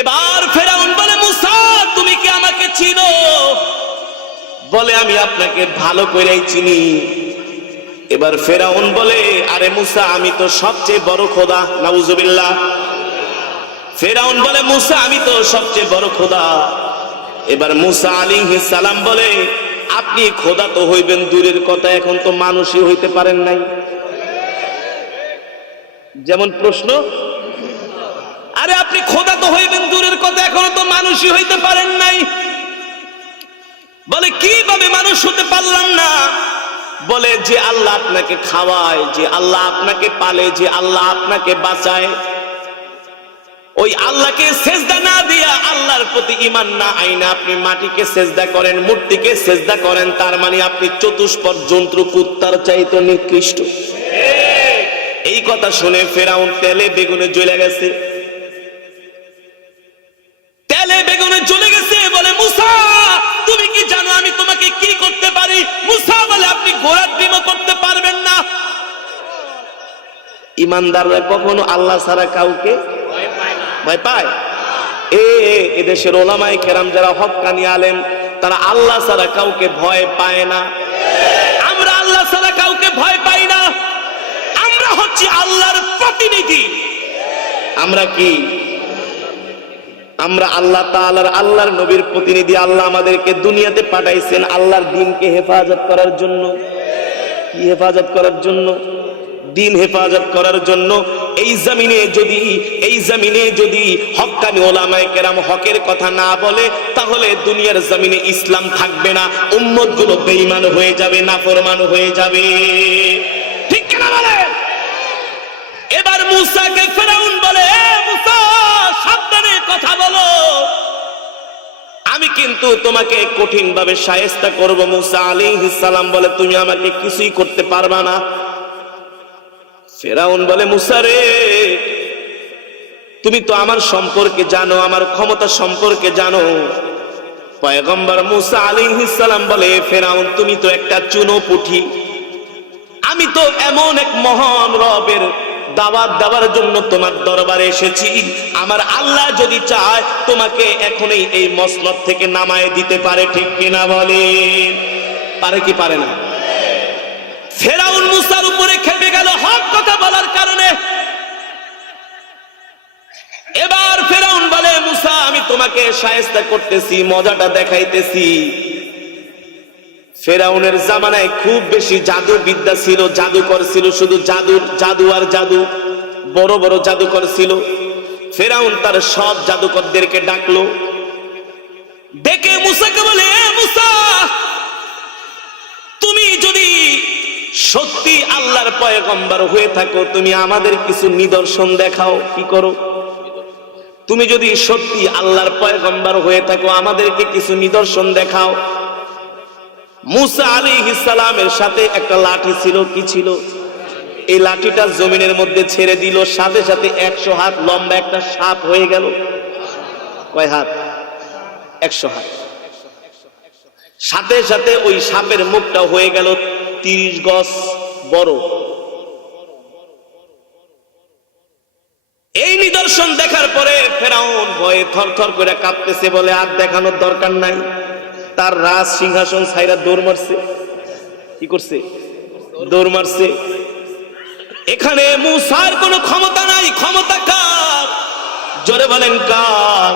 এবার ফেরাউন বলে, মুসা তুমি কি আমাকে চিনো? বলে, আমি আপনাকে ভালো করেই চিনি। এবার ফেরাউন বলে, আরে মুসা আমি তো সবচেয়ে বড় খোদা। নাউজুবিল্লাহ। ফেরাউন বলে, মুসা আমি তো সবচেয়ে বড় খোদা। এবার মুসা আলাইহিস সালাম বলে, আপনি খোদা তো হইবেন দূরের কথা, এখন তো মানুষই হইতে পারেন নাই। যেমন প্রশ্ন, আরে আপনি খোদা তো হইবেন দূরের কথা, এখনো তো মানুষই হইতে পারেন নাই। বলে, কিভাবে মানুষ হতে পারলাম না? বলে, যে আল্লাহ আপনাকে খাওয়ায়, যে আল্লাহ আপনাকে পালে, যে আল্লাহ আপনাকে বাঁচায়, ওই আল্লাহকে সেজদা না দিয়া, আল্লাহর প্রতি ঈমান না আইনা আপনি মাটিকে সেজদা করেন, মূর্তিকে সেজদা করেন, তার মানে আপনি চতুষ্পদ জন্তু কুত্তার চাইতে নিকৃষ্ট। এই কথা শুনে ফেরাউন তেলে বেগুনে জ্বলে গেছে। তেলে বেগুনে জ্বলে গেছে। বলে, মুসা তুমি কি জানো আমি তোমাকে কি করতে পারি? মুসা বলে, আপনি ঘোড়ার ডিমও করতে পারবেন না। ইমানদাররা কখনো আল্লাহ ছাড়া কাউকে ভয় পায়? এদেশের ওলামায়ে কেরাম যারা হক্কানি আলেম, তারা আল্লাহ ছাড়া কাউকে ভয় পায় না। আমরা আল্লাহ ছাড়া কাউকে ভয় পাই না। আমরা হচ্ছি আল্লাহর প্রতিনিধি। আমরা কি? আমরা আল্লাহ তাআলার, আল্লাহর নবীর প্রতিনিধি। আল্লাহ আমাদেরকে দুনিয়াতে পাঠাইছেন আল্লাহর দ্বীনকে হেফাজত করার জন্য। কি হেফাজত করার জন্য? দ্বীন হেফাজত করার জন্য। এই জমিনে যদি হক্কানি ওলামায়ে কেরাম হকের কথা না বলে, তাহলে দুনিয়ার জমিনে ইসলাম থাকবে না। উম্মত গুলো বেঈমান হয়ে যাবে, নাফরমান হয়ে যাবে। ঠিক কিনা বলে? এবার মুসাকে ফেরাউন বলে, মুসা সাবধানে কথা বলো, আমি কিন্তু তোমাকে কঠিন ভাবে শায়েস্তা করব। মুসা আলাইহিস সালাম বলে, তুমি আমাকে কিছুই করতে পারবা না। ফেরাউন বলে, মুসা রে, তুমি তো আমার সম্পর্কে জানো, আমার ক্ষমতা সম্পর্কে জানো। পয়গম্বর মুসা আলাইহিস সালাম বলে, ফেরাউন তুমি তো একটা চুনোপুঁটি, আমি তো এমন এক মহান রবের দাওয়াত দেওয়ার জন্য তোমার দরবারে এসেছি। আমার আল্লাহ যদি চায় তোমাকে এখনই এই মসনদ থেকে নামায় দিতে পারে। ঠিক কিনা বলে? পারে কি পারে না? ফেরাউন মুসার উপরে খেপে গেল হক কথা বলার কারণে। এবার ফেরাউন বলে, মুসা আমি তোমাকে শায়েস্তা করতেছি, মজাটা দেখাইতেছি। ফেরাউনের জামানায় খুব বেশি জাদু বিদ্যা ছিল, জাদুকর ছিল, শুধু জাদু আর জাদু। বড় বড় জাদুকর ছিল। ফেরাউন তার সব জাদুকরদেরকে ডাকলো, ডেকে মুসাকে বলে, মুসা তুমি যদি সত্যি আল্লাহর পয়গম্বর হয়ে থাকো, তুমি আমাদের কিছু নিদর্শন দেখাও। কি করো? তুমি যদি সত্যি আল্লাহর পয়গম্বর হয়ে থাকো, আমাদেরকে কিছু নিদর্শন দেখাও। মুসা আলাইহিস সালামের সাথে একটা লাঠি ছিল। কি ছিল? এই লাঠিটা জমিনের মধ্যে ছেড়ে দিল, সাথে সাথে 100 হাত লম্বা একটা সাপ হয়ে গেল। কয় হাত? 100 হাত। সাথে সাথে ওই সাপের মুখটা হয়ে গেল 30 গজ বড়। এই নিদর্শন দেখার পরে ফেরাউন ভয়ে থরথর করে কাঁপতেছে। বলে, আর দেখানোর দরকার নাই। তার রাজ সিংহাসন ছাইরা দৌড় মারছে। কি করছে? দৌড় মারছে। এখানে মুসার কোনো ক্ষমতা নাই। ক্ষমতা কার? জোরে বলেন কার?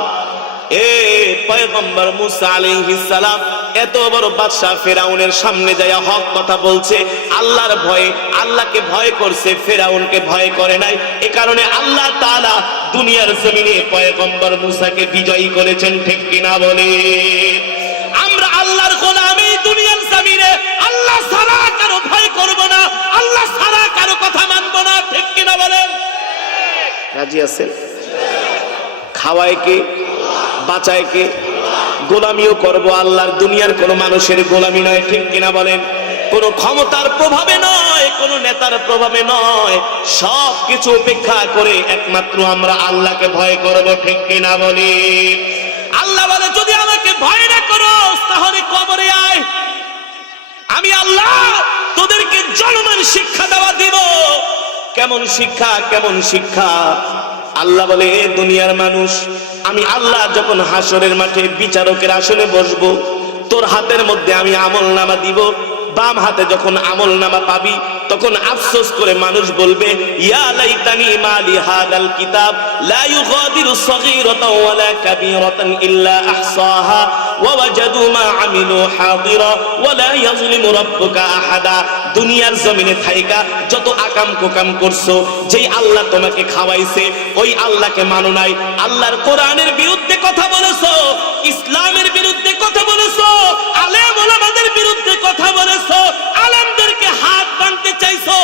পয়গম্বর মুসা আলাইহিস সালাম এত বড় বাদশা ফেরাউনের সামনে যায় হক কথা বলছে, আল্লাহর ভয়ে, আল্লাহকে ভয় করছে, ফেরাউনকে ভয় করে নাই। এ কারণে আল্লাহ তাআলা দুনিয়ার জমিনে পয়গম্বর মুসাকে বিজয়ী করেছেন। ঠিক কিনা বলে? আমরা আল্লাহর গোলাম। এই দুনিয়ার জমিনে আল্লাহ ছাড়া কারো ভয় করব না, আল্লাহ ছাড়া কারো কথা মানব না। ঠিক কিনা বলেন? রাজি আছেন? খাওয়ায় কে? বাঁচায় কে? গোলামিও করব আল্লাহর, দুনিয়ার কোন মানুষের গোলামি নয়। ঠিক কিনা বলেন? কোন ক্ষমতার প্রভাবে নয়, কোন নেতার প্রভাবে নয়, সব কিছু উপেক্ষা করে একমাত্র আমরা আল্লাহকে ভয় করব। ঠিক কিনা বলি? আল্লাহ বলে, যদি আমাকে ভয় না করো তাহলে কবরে আয়, আমি আল্লাহ তোদেরকে জনমের শিক্ষা দেওয়া দিব। কেমন শিক্ষা? কেমন শিক্ষা? আল্লাহ বলে, এ দুনিয়ার মানুষ, আমি আল্লাহ যখন হাসরের মাঠে বিচারকের আসনে বসবো, তোর হাতের মধ্যে আমি আমলনামা দিব। বাম হাতে যখন আমলনামা পাবি, তখন আফসোস করে মানুষ বলবে, ইয়া লাইতানি মালি হাদাল কিতাব লা ইউগাদিরু সগীরাতাও ওয়ালা কাবীরাতান ইল্লা আহসাহা ওয়া ওয়াজাদু মা আমিলু হাদিরা ওয়ালা ইয়াজলিমু রাব্বুকা আহাদা। দুনিয়ার জমিনে থাইকা যত আকাম কোকাম করছো, যেই আল্লাহ তোমাকে খাওয়াইছে ওই আল্লাহকে মানো নাই, আল্লাহর কোরআনের বিরুদ্ধে কথা বলেছো, ইসলামের বিরুদ্ধে কথা বলেছো, আলেম ওলামাদের বিরুদ্ধে কথা বলেছো, আলেমদেরকে হাত ভাঙতে চাইছো।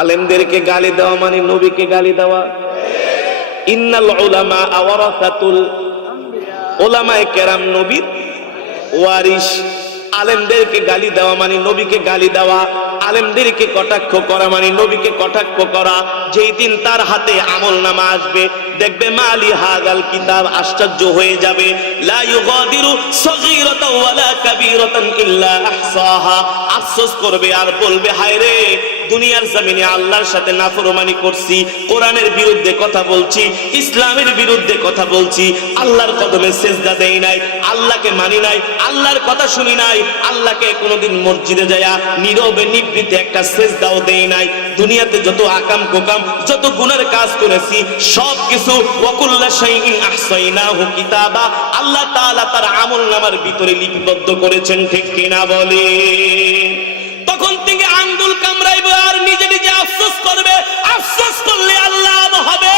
আলেমদেরকে গালি দেওয়া মানে নবীকে গালি দেওয়া। ইন্নাল উলামা ওয়ারাসাতুল, উলামায়ে কেরাম নবীর ওয়ারিস। আলেমদেরকে গালি দেওয়া মানে নবীকে গালি দেওয়া, আলেমদেরকে কটাক্ষ করা মানে নবীকে কটাক্ষ করা। যেই দিন তার হাতে আমলনামা আসবে, দেখবে মালি হাদাল কিতাব, আশ্চর্য হয়ে যাবে, লা ইউগাদিরু সগীরাতাও ওয়ালা কাবীরাতান ইল্লা আহসাহা। আফসোস করবে আর বলবে, হায় রে, দুনিয়ার জমিনে আল্লাহর সাথে নাফরমানি করছি, কোরআনের বিরুদ্ধে কথা বলছি, ইসলামের বিরুদ্ধে কথা বলছি, আল্লাহর কদমে সেজদা দেই নাই, আল্লাহকে মানি নাই, আল্লাহর কথা শুনি নাই, আল্লাহকে কোনোদিন মসজিদে যায়া নীরবে নিভৃতে একটা সেজদাও দেই নাই। দুনিয়াতে যত আকাম কোকাম, যত গুনার কাজ করেছি, সব কিছু ওয়াকুল্লা শাইইন আহসাইনাহু কিতাবা, আল্লাহ তাআলা তার আমলনামার ভিতরে লিপিবদ্ধ করেছেন। ঠিক কিনা বলে? তখন থেকে আঙ্গুল কামড়াইবে আর নিজে নিজে আফসোস করবে। আফসোস করলে আল্লাহ হবে,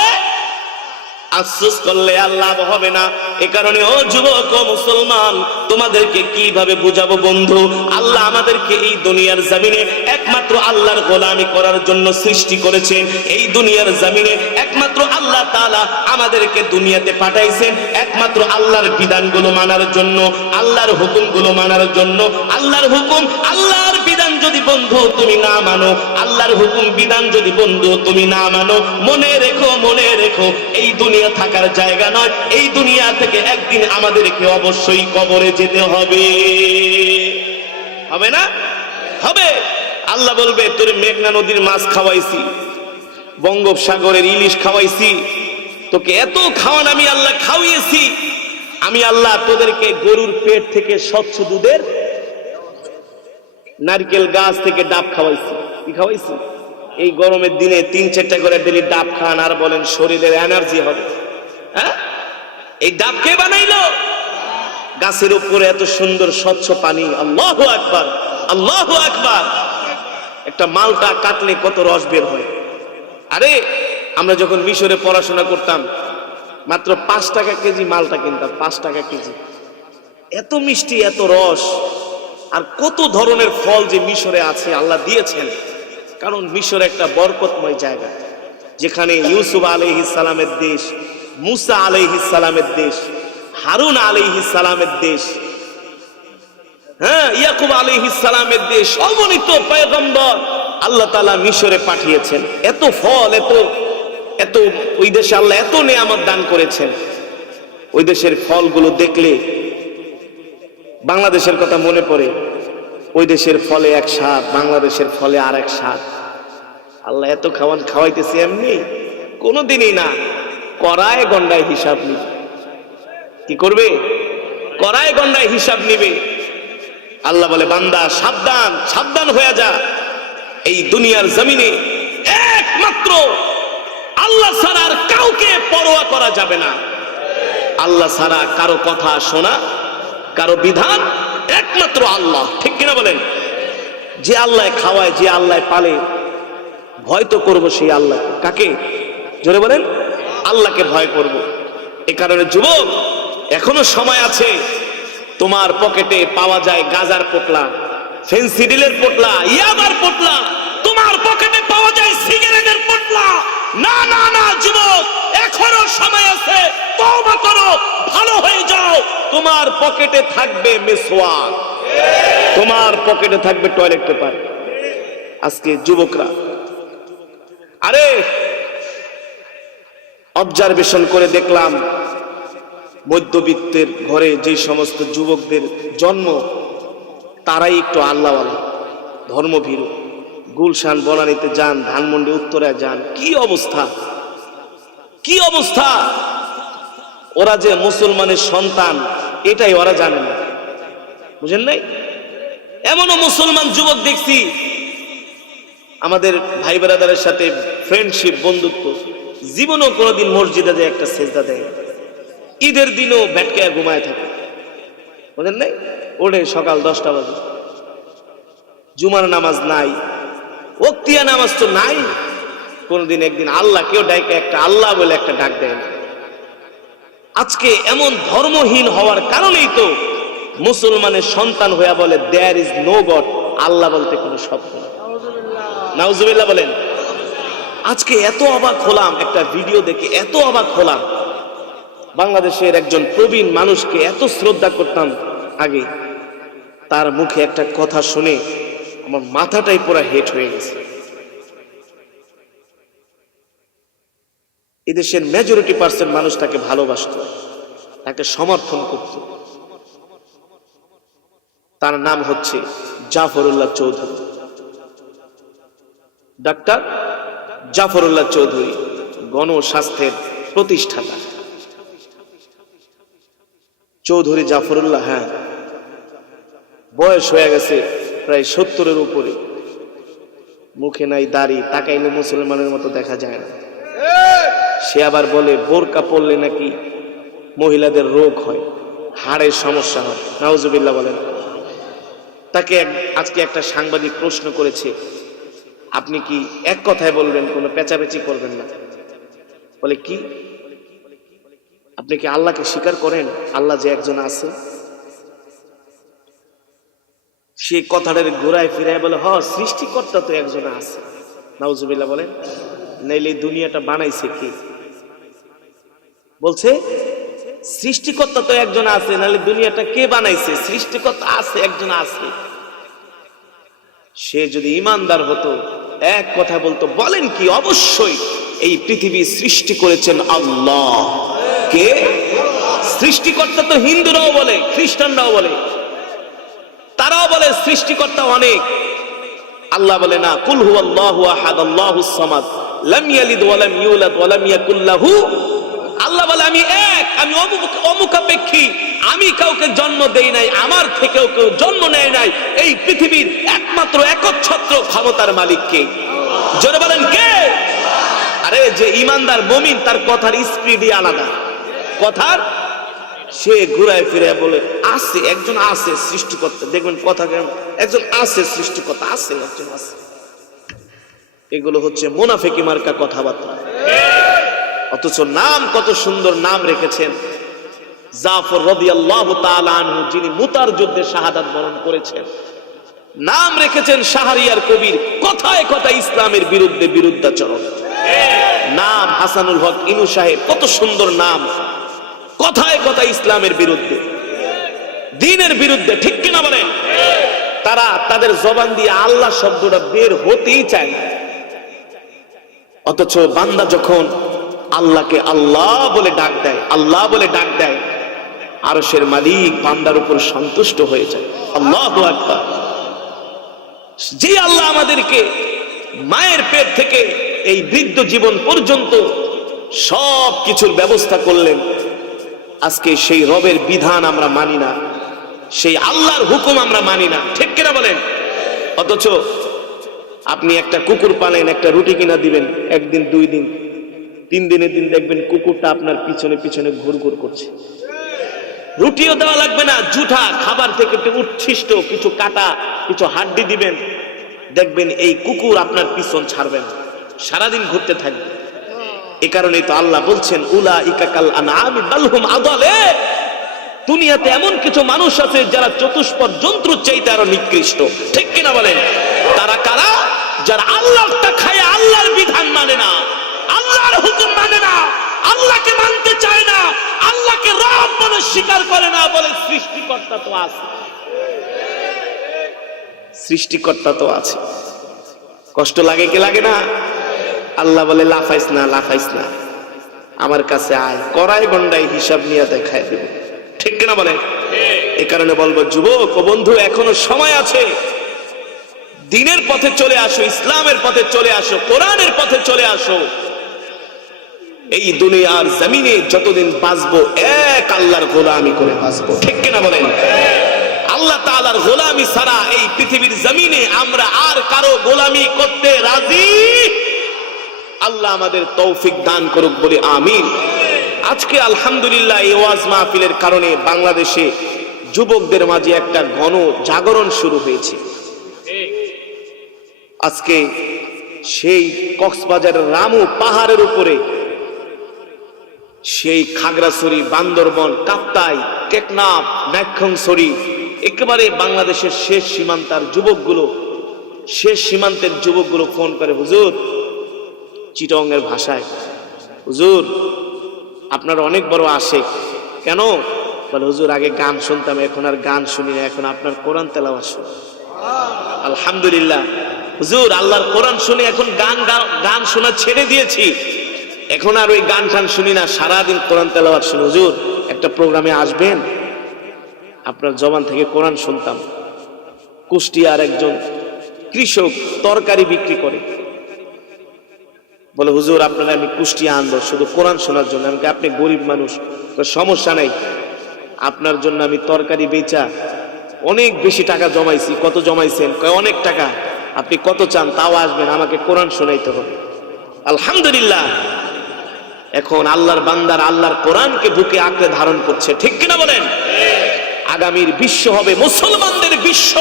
আফসোস করলে আল্লাহ হবে না। এ কারণে ও যুবক ও মুসলমান, তোমাদেরকে কিভাবে বুঝাবো বন্ধু? আল্লাহ আমাদেরকে এই দুনিয়ার জমিনে একমাত্র আল্লাহর গোলামি করার জন্য সৃষ্টি করেছেন। এই দুনিয়ার জমিনে একমাত্র আল্লাহ তাআলা আমাদেরকে দুনিয়াতে পাঠাইছেন একমাত্র আল্লাহর বিধানগুলো মানার জন্য, আল্লাহর হুকুমগুলো মানার জন্য। আল্লাহর হুকুম, আল্লাহর বিধান যদি বন্ধু তুমি না মানো, আল্লাহর হুকুম বিধান যদি বন্ধু তুমি না মানো, মনে রেখো, মনে রেখো, এই দুনিয়া থাকার জায়গা নয়। এই দুনিয়া থেকে একদিন আমাদেরকে অবশ্যই কবরে যেতে হবে। হবে না? হবে। আল্লাহ বলবে, তোর মেঘনা নদীর মাছ খাওয়াইছি, বঙ্গোপসাগরের ইলিশ খাওয়াইছি, তোকে এত খাওয়ান আমি আল্লাহ খাওয়িয়েছি। আমি আল্লাহ তোদেরকে গরুর পেট থেকে স্বচ্ছ দুধের, নারকেল গাছ থেকে ডাব খাওয়াইছি। কি খাওয়াইছি? এই গরমের দিনে 3-4টা করে ডেলি ডাব খান আর বলেন শরীরের এনার্জি হবে। হ্যাঁ, এই ডাব কে বানাইলো? গাছের উপরে এত সুন্দর স্বচ্ছ পানি। আল্লাহু আকবার, আল্লাহু আকবার। একটা মালটা কাটলে কত রস বের হয়। আরে আমরা যখন মিশরে পড়াশোনা করতাম, মাত্র 5 টাকা কেজি মালটা কিনতাম, 5 টাকা কেজি। এত মিষ্টি, এত রস, আর কত ধরনের ফল যে মিশরে আছে আল্লাহ দিয়েছেন। কারণ মিশর একটা বরকতময় জায়গা, যেখানে ইউসুফ আলাইহিস সালামের দেশ, মুসা আলাইহিস সালামের দেশ, হারুন আলাইহিস সালামের দেশ, হ্যাঁ, ইয়াকুব আলাইহিস সালামের দেশ, অগণিত পয়গম্বর আল্লাহ তাআলা মিশরে পাঠিয়েছেন। এত ফল, এত এত ওই দেশে আল্লাহ এত নেয়ামত দান করেছেন। ওই দেশের ফলগুলো দেখলে বাংলাদেশের কথা মনে পড়ে। ওই দেশের ফলে এক স্বাদ, বাংলাদেশের ফলে আর এক স্বাদ। আল্লাহ এত খাওয়ান খাওয়াইতেছে এমনি, কোনোদিনই না। কড়ায় গন্ডায় হিসাব নিবে। কি করবে? কড়ায় গন্ডায় হিসাব নিবে। আল্লাহ বলে, বান্দা সাবধান, সাবধান হয়ে যা। এই দুনিয়ার জমিনে একমাত্র আল্লাহ ছাড়া আর কাউকে পরোয়া করা যাবে না। আল্লাহ ছাড়া কারো কথা শোনা, কারো বিধান একমাত্র আল্লাহ। ঠিক কিনা বলেন? যে আল্লাহ খাওয়ায়, যে আল্লাহ পালে, ভয় তো করবো সেই আল্লাহ। কাকে? জোরে বলেন। আল্লাহকে ভয় করব। এ কারণে যুবক, এখনো সময় আছে। তোমার পকেটে পাওয়া যায় গাজার পোটলা, ফেন্সিডিলের পোটলা, ইয়াবার পোটলা, তোমার পকেটে পাওয়া যায় সিগারেটের পোটলা। না না না যুবক, এখনো সময় আছে, তওবা করো, ভালো হয়ে যাও। তোমার পকেটে থাকবে মেসওয়াক, তোমার পকেটে থাকবে টয়লেট পেপার। আজকে যুবকরা, আরে অবজারভেশন করে দেখলাম, মধ্যবিত্তের ঘরে যে সমস্ত যুবকদের জন্ম, তারাই একটু আল্লাহওয়ালা, ধর্মভীরু, গুলশান বনানীতে যান, ধানমন্ডি উত্তরে যান, কি অবস্থা, কি অবস্থা। ওরা যে মুসলমানের সন্তান এটাই ওরা জানে না, বুঝেন নাই? এমনও মুসলমান যুবক দেখছি আমাদের ভাই ব্রাদারের সাথে ফ্রেন্ডশিপ, বন্ধুত্ব, জীবনেও কোনোদিন মসজিদে যায় একটা সেজদা দেয়, ঈদের দিনও ব্যাটকায় ঘুমায় থাকে, বুঝেন নাই? ওঠে সকাল 10টা বাজে, জুমার নামাজ নাই, ওক্তিয়া নামাজ তো নাই, কোনদিন একদিন আল্লাহ কেউ ডাকে একটা আল্লাহ বলে একটা ডাক দেয় না। আজকে এমন ধর্মহীন হওয়ার কারণেই তো মুসলমানের সন্তান হইয়া বলে দেয়ার ইজ নো গড, আল্লাহ বলতে কোনো শব্দ নেই। নাউজুবিল্লাহ বলেন। আজকে এত অবাক হলাম, একটা ভিডিও দেখে এত অবাক হলাম। বাংলাদেশের একজন প্রবীণ মানুষকে এত শ্রদ্ধা করতাম আগে, তার মুখে একটা কথা শুনে আমার মাথাটাই পুরো হেট হয়ে গেছে। এদেশের মেজরিটি পার্সেন্ট মানুষ তাকে ভালোবাসত, তাকে সমর্থন করত। তার নাম হচ্ছে জাফরুল্লাহ চৌধুরী, ডাক্তার জাফরুল্লাহ চৌধুরী, গণস্বাস্থ্যের প্রতিষ্ঠাতা চৌধুরী জাফরুল্লাহ। হ্যাঁ, বয়স হয়ে গেছে প্রায় 70-এর উপরে, মুখে নাই দাড়ি, তাকাইলে মুসলমানের মতো দেখা যায় না। সে আবার বলে বোরকা পরলে নাকি মহিলাদের রোগ হয়, হাড়ের সমস্যা হয়। নাউজুবিল্লাহ বলেন। তাকে আজকে একটা সাংবাদিক প্রশ্ন করেছে, আপনি কি এক কথায় বলবেন, কোনো পেঁচাপেচি করবেন না? বলে কি, আপনি কি আল্লাহকে স্বীকার করেন, আল্লাহ যে একজন আছে? সে কথাটার ঘোরায় ফিরায় বলে হ, সৃষ্টিকর্তা তো একজন আছে। নাউজুবিল্লাহ বলেন। নাইলে দুনিয়াটা বানাইছে কি? বলছে সৃষ্টিকর্তা তো একজন আছে, নাহলে দুনিয়াটা কে বানাইছে? সৃষ্টিকর্তা আছে, একজন আছে। সে যদি ইমানদার হতো এক কথা বলতো, বলেন কি, অবশ্যই এই পৃথিবী সৃষ্টি করেছেন আল্লাহ। কে সৃষ্টিকর্তা? তো হিন্দুরাও বলে, খ্রিস্টানরাও বলে, তারাও বলে সৃষ্টিকর্তা অনেক। আল্লাহ বলে না, কুল হুয়াল্লাহু আহাদ আল্লাহুস সামাদ লাম ইয়ালিদ ওয়া লাম ইউলাদ ওয়া লাম ইয়াকুল লাহু। আল্লাহ বলে আমি এক, আমি অমুখাপেক্ষী, আমি কাউকে জন্ম দেই নাই, আমার থেকেও কেউ জন্ম নেয় নাই। এই পৃথিবীর একমাত্র একচ্ছত্র ক্ষমতার মালিক কে? জোরে বলেন কে? আরে যে ইমানদার মুমিন, তার কথার স্পিডই আলাদা। কথার সে ঘুরায় ফিরে বলে আছে, একজন আছে সৃষ্টিকর্তা। দেখবেন কথা কেমন, একজন আছে সৃষ্টিকর্তা, আছে একজন আছে। এগুলো হচ্ছে মুনাফিকি মার্কা কথাবার্তা। অথচ নাম কত সুন্দর নাম রেখেছেন। জাফর রাদিয়াল্লাহু তাআলা আনহু, যিনি মুতার যুদ্ধে শাহাদাত বরণ করেছেন, নাম রেখেছেন শাহরিয়ার কবির। কথায় কথায় ইসলামের বিরুদ্ধে বিরুদ্ধাচরণ। নাম হাসানুল হক ইনু সাহেব, কত সুন্দর নাম। কথায় কথায় ইসলামের বিরুদ্ধে, দ্বীনের বিরুদ্ধে, ঠিক কিনা বলেন? তারা তাদের জবান দিয়ে আল্লাহ শব্দটা বের হতেই চায় না। অথচ বান্দা যখন আল্লাহকে আল্লাহ বলে ডাক দেয়, আল্লাহ বলে ডাক দেয়, আরশের মালিক বান্দার উপর সন্তুষ্ট হয়ে যায়। আল্লাহু আকবার। যে আল্লাহ আমাদেরকে মায়ের পেট থেকে এই বৃদ্ধ জীবন পর্যন্ত সব কিছুর ব্যবস্থা করলেন, আজকে সেই রবের বিধান আমরা মানি না, সেই আল্লাহর হুকুম আমরা মানি না, ঠিক কিনা বলেন? অথচ আপনি একটা কুকুর পালেন, একটা রুটি কিনা দিবেন, একদিন, 2 দিন, 3 দিনের দিন দেখবেন কুকুরটা আপনার পিছনে পিছনে ঘুরঘুর করছে। রুটিও দেওয়া লাগবে না, জুঠা খাবার থেকে একটু উচ্ছিষ্ট কিছু কাটা, কিছু হাড্ডি দিবেন, দেখবেন এই কুকুর আপনার পিছন ছাড়বেন, সারাদিন ঘুরতে থাকবে। এই কারণেই তো আল্লাহ বলছেন উলাইকা কাল আনআমি বাল হুম আদাল। দুনিয়াতে এমন কিছু মানুষ আছে যারা চতুষ্পদ জন্তুর চাইতে আরো নিকৃষ্ট, ঠিক কিনা বলেন? তারা কারা? যারা আল্লাহটা খায়, আল্লাহর বিধান মানে না, আল্লাহর হুকুম মানে না, আল্লাহকে মানতে চায় না, আল্লাহকে রব বলে স্বীকার করে না, বলে সৃষ্টিকর্তা তো আছে, সৃষ্টিকর্তা তো আছে। কষ্ট লাগে কি লাগে না? আল্লাহ বলে লাফাইস না, লাফাইস না, আমার কাছে আয়, কড়াই গন্ডায় হিসাব নিয়ে দেখায় দেব, ঠিক কিনা বলেন? এই কারণে বলবো যুবক ও বন্ধু, এখনো সময় আছে। দ্বীনের পথে চলে আসো, ইসলামের পথে চলে আসো, কোরআনের পথে চলে আসো। এই দুনিয়ার জমিনে যতদিন বাঁচবো এক আল্লাহর গোলামি করে বাঁচবো, ঠিক কিনা বলেন? আল্লাহ তাআলার গোলামি ছাড়া এই পৃথিবীর জমিনে আমরা আর কারো গোলামি করতে রাজি। আল্লাহ আমাদের তৌফিক দান করুক বলে আমিন। আজকে আলহামদুলিল্লাহ এই ওয়াজ মাহফিলের কারণে বাংলাদেশে যুবকদের মাঝে একটা গণ জাগরণ শুরু হয়েছে। আজকে সেই কক্সবাজারের রামু পাহাড়ের উপরে, সেই খাগড়াছড়ি, বান্দরবন, কাপ্তাই, টেকনাফ, নাইক্ষ্যংছড়ি, একেবারে বাংলাদেশের শেষ সীমান্তের যুবকগুলো ফোন করে, হুজুর, চিটংয়ের ভাষায়, হুজুর আপনার অনেক বড় আশেক। কেন? বলে, হুজুর আগে গান শুনতাম, এখন আর গান শুনি না, এখন আপনার কোরআন তেলাওয়াত শুনি। আলহামদুলিল্লাহ হুজুর, আল্লাহর কোরআন শুনে এখন গান শোনা ছেড়ে দিয়েছি, এখন আর ওই গান টান শুনি না, সারাদিন কোরআন তেলাওয়াত শুনি। হুজুর একটা প্রোগ্রামে আসবেন, আপনার জবান থেকে কোরআন শুনতাম। কুষ্টিয়ার একজন কৃষক তরকারি বিক্রি করে, বলে, হুজুর আপনারা আমি কুষ্টিয়া আনবো শুধু কোরআন শোনার জন্য। আমি, আপনি গরিব মানুষ, সমস্যা নাই, আপনার জন্য আমি তরকারি বেচা অনেক বেশি টাকা জমাইছি। কত জমাইছেন? অনেক টাকা। আপনি কত চান তাও আসবেন, আমাকে কোরআন শোনাইতে হবে। আলহামদুলিল্লাহ এখন আল্লাহর বান্দার আল্লাহর কোরআনকে বুকে আঁকড়ে ধারণ করছে, ঠিক কিনা বলেন? আগামীর বিশ্ব হবে মুসলমানদের বিশ্ব।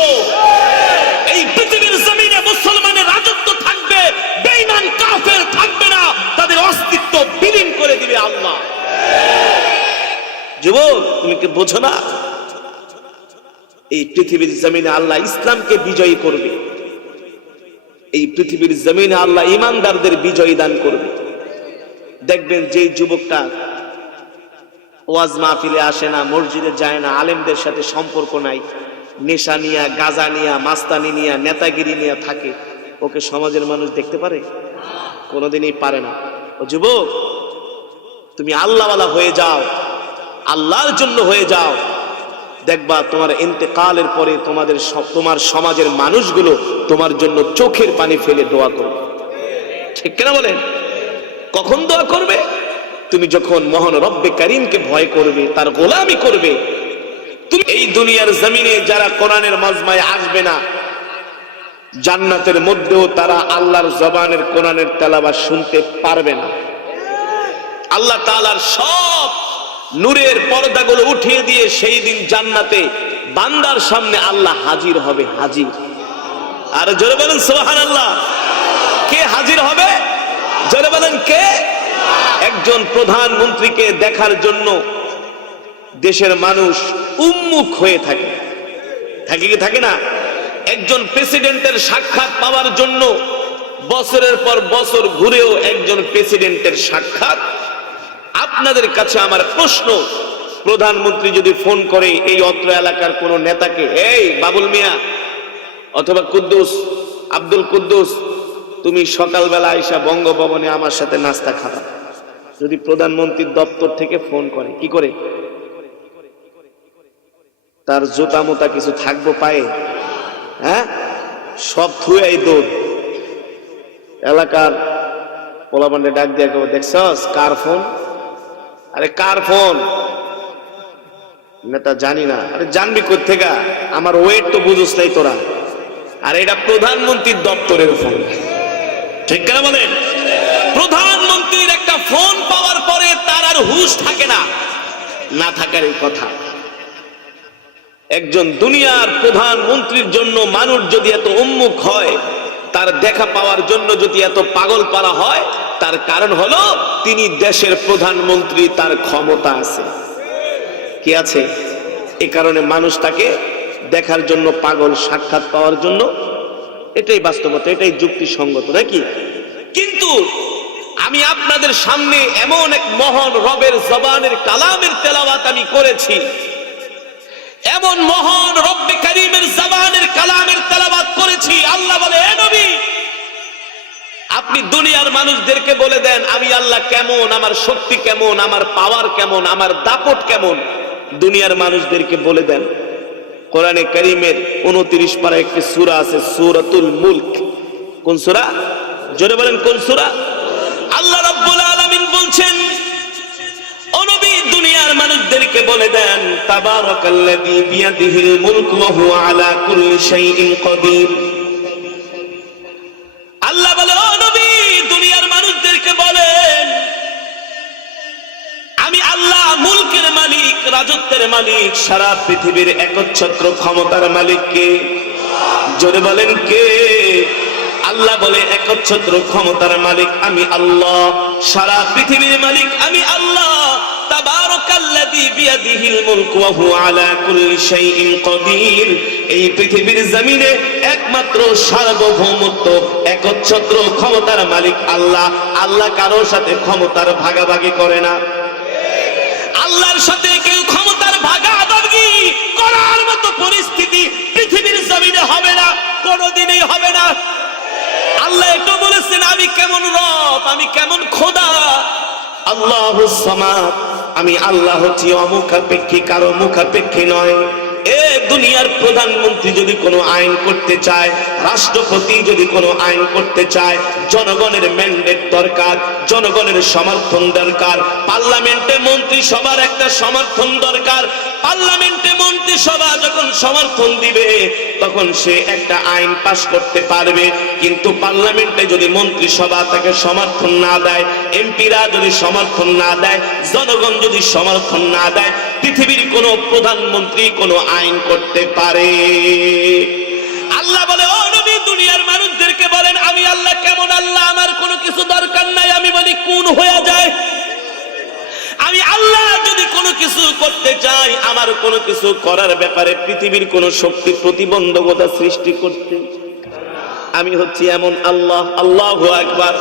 এই পৃথিবীর জমিনে মুসলমানের রাজত্ব থাকবে, বেঈমান কাফের থাকবে না, তাদের অস্তিত্ব বিলীন করে দিবে আল্লাহ। যুবক তুমি কি বোঝো না? এই পৃথিবীর জমিনে আল্লাহ ইসলামকে বিজয়ী করবে, এই পৃথিবীর জমিনে আল্লাহ ঈমানদারদের বিজয়ী দান করবে। দেখবেন যে যুবকটা ওয়াজ মাহফিলে আসে না, মসজিদে যায় না, আলেমদের সাথে সম্পর্ক নাই, নেশা নিয়া, গাঁজা নিয়া, মাস্তানি নিয়া, নেতাগিরি নিয়ে থাকে, ওকে সমাজের মানুষ দেখতে পারে? কোনোদিনই পারে না। ও যুবক, তুমি আল্লাহওয়ালা হয়ে যাও, আল্লাহর জন্য হয়ে যাও, দেখবা তোমার ইন্তেকালের পরে তোমার সমাজের মানুষগুলো তোমার জন্য চোখের পানি ফেলে দোয়া করবে, ঠিক কিনা বলেন? কখন দোয়া করবে? তুমি যখন মহান রব্বে কারীমকে ভয় করবে, তার গোলামি করবে। তুমি এই দুনিয়ার জমিনে যারা কোরআনের মাজমায় আসবে না, জান্নাতের মধ্যেও তারা আল্লাহর জবানের কোরআনের তেলাওয়াত শুনতে পারবে না। আল্লাহ তাআলার সব নূরের পর্দাগুলো উঠিয়ে দিয়ে সেই দিন জান্নাতে বান্দার সামনে আল্লাহ হাজির হবে, হাজির। আর জোরে বলেন সুবহানাল্লাহ। কে হাজির হবে? জোরে বলেন কে? একজন প্রধানমন্ত্রীকে দেখার জন্য দেশের মানুষ উন্মুখ হয়ে থাকে, থাকে কি থাকে না? একজন প্রেসিডেন্টের সাক্ষাৎ পাওয়ার জন্য বছরের পর বছর ঘুরেও একজন প্রেসিডেন্টের সাক্ষাৎ। আপনাদের কাছে আমার প্রশ্ন, প্রধানমন্ত্রী যদি ফোন করে এই অত্র এলাকার কোন নেতাকে, এই বাবুল মিয়া অথবা কুদ্দুস, আব্দুল কুদ্দুস, তুমি সকালবেলা আইসা বঙ্গভবনে আমার সাথে নাস্তা খাবা, যদি প্রধানমন্ত্রীর দপ্তর থেকে ফোন করে, কি করে? তার জুতা মোতা কিছু থাকবো পায়ে? হ্যাঁ, সব থুয়াই দৌড়। এলাকার পোলাপান্ডে ডাক দিয়ে কেউ, দেখছস কার ফোন? আরে কার ফোন? নেতা, জানি না। আরে জানবি কোত্থেকা? আমার ওয়েট তো বুঝোস নাই তোরা। আর এটা প্রধানমন্ত্রীর দপ্তরের ফোন, ঠিক কিনা বলেন? প্রধানমন্ত্রীর একটা ফোন পাওয়ার পরে তার আর হুঁশ থাকে না, না থাকারই কথা। একজন দুনিয়ার প্রধানমন্ত্রীর জন্য মানুষ যদি এত উন্মুখ হয়, তার দেখা পাওয়ার জন্য যদি এত পাগল পারা হয়, তার কারণ হলো তিনি দেশের প্রধানমন্ত্রী, তার ক্ষমতা আছে। কি আছে? এই কারণে মানুষ তাকে দেখার জন্য পাগল, সাক্ষাৎ পাওয়ার জন্য। এটাই বাস্তবতা, এটাই যুক্তিসঙ্গত, নাকি? কিন্তু আমি আপনাদের সামনে এমন এক মহান রবের জবানের কালামের তেলাওয়াত আমি করেছি, এমন মহান রব্বে কারীমের জবানের কালামের তেলাওয়াত করেছি। আল্লাহ বলে, হে নবী, আপনি দুনিয়ার মানুষদেরকে বলে দেন আমি আল্লাহ কেমন, আমার শক্তি কেমন, আমার পাওয়ার কেমন, আমার দাপট কেমন, দুনিয়ার মানুষদেরকে বলে দেন। কোরআনে কারীমের 29 পারা একটি সূরা আছে, সূরাতুল মুলক। কোন সূরা? জোরে বলেন কোন সূরা? আল্লাহ রাব্বুল আলামিন বলছেন, ও নবী দুনিয়ার মানুষদেরকে বলে দেন, তাবারাকাল্লাযী বিয়াদিহিল মুলক ওয়া হুয়া আলা কুল্লি শাইইন কাদির। আল্লাহ বলে, ও নবী দুনিয়ার মানুষদেরকে বলেন, আমি আল্লাহ মুলকের মালিক, রাজত্বের মালিক, সারা পৃথিবীর একচ্ছত্র ক্ষমতার মালিক কে? জোরে বলেন কে? আল্লাহ বলে একচ্ছত্র ক্ষমতার মালিক আমি আল্লাহ, সারা পৃথিবীর মালিক আমি আল্লাহ। তাবারাকাল্লাযী বিয়াদিহিল মুলক ওয়া হুয়া আলা কুল্লি শাইইন কাদির। এই পৃথিবীর জমিনে একমাত্র সার্বভৌমত্ব একচ্ছত্র ক্ষমতার মালিক আল্লাহ। আল্লাহ কারোর সাথে ক্ষমতার ভাগাভাগি করে না। আল্লাহর সাথে কেউ ক্ষমতার ভাগাভাগি করার মতো পরিস্থিতি পৃথিবীর জমিনে হবে না, কোনোদিনই হবে না। আল্লাহ এটা বলেছেন, আমি কেমন রব, আমি কেমন খোদা। আল্লাহুস সামাদ, আমি আল্লাহ হচ্ছি অমুখাপেক্ষী, কারো মুখাপেক্ষী নয়। এ দুনিয়ার প্রধানমন্ত্রী যদি কোনো আইন করতে চায়, রাষ্ট্রপতি যদি কোনো আইন করতে চায়, জনগণের ম্যান্ডেট দরকার, জনগণের সমর্থন দরকার। পার্লামেন্টে মন্ত্রিসভার একটা সমর্থন দরকার। পার্লামেন্টে মন্ত্রিসভা যখন সমর্থন দিবে তখন সে একটা আইন পাস করতে পারবে। কিন্তু পার্লামেন্টে যদি মন্ত্রিসভা তাকে সমর্থন না দেয়, এমপিরা যদি সমর্থন না দেয়, জনগণ যদি সমর্থন না দেয়, পৃথিবীর কোনো প্রধানমন্ত্রী কোনো আইন করতে পারে? আল্লাহ বলে, ও নবী দুনিয়ার মানুষদেরকে বলেন, আমি আল্লাহ কেমন আল্লাহ, আমার কোনো কিছু দরকার নাই। আমি বলি কোন হয়ে যায়। আমি আল্লাহ যদি কোনো কিছু করতে চাই, আমার কোনো কিছু করার ব্যাপারে পৃথিবীর কোনো শক্তি প্রতিবন্ধকতা সৃষ্টি করতে, আমি হচ্ছি এমন আল্লাহ। আল্লাহু আকবার।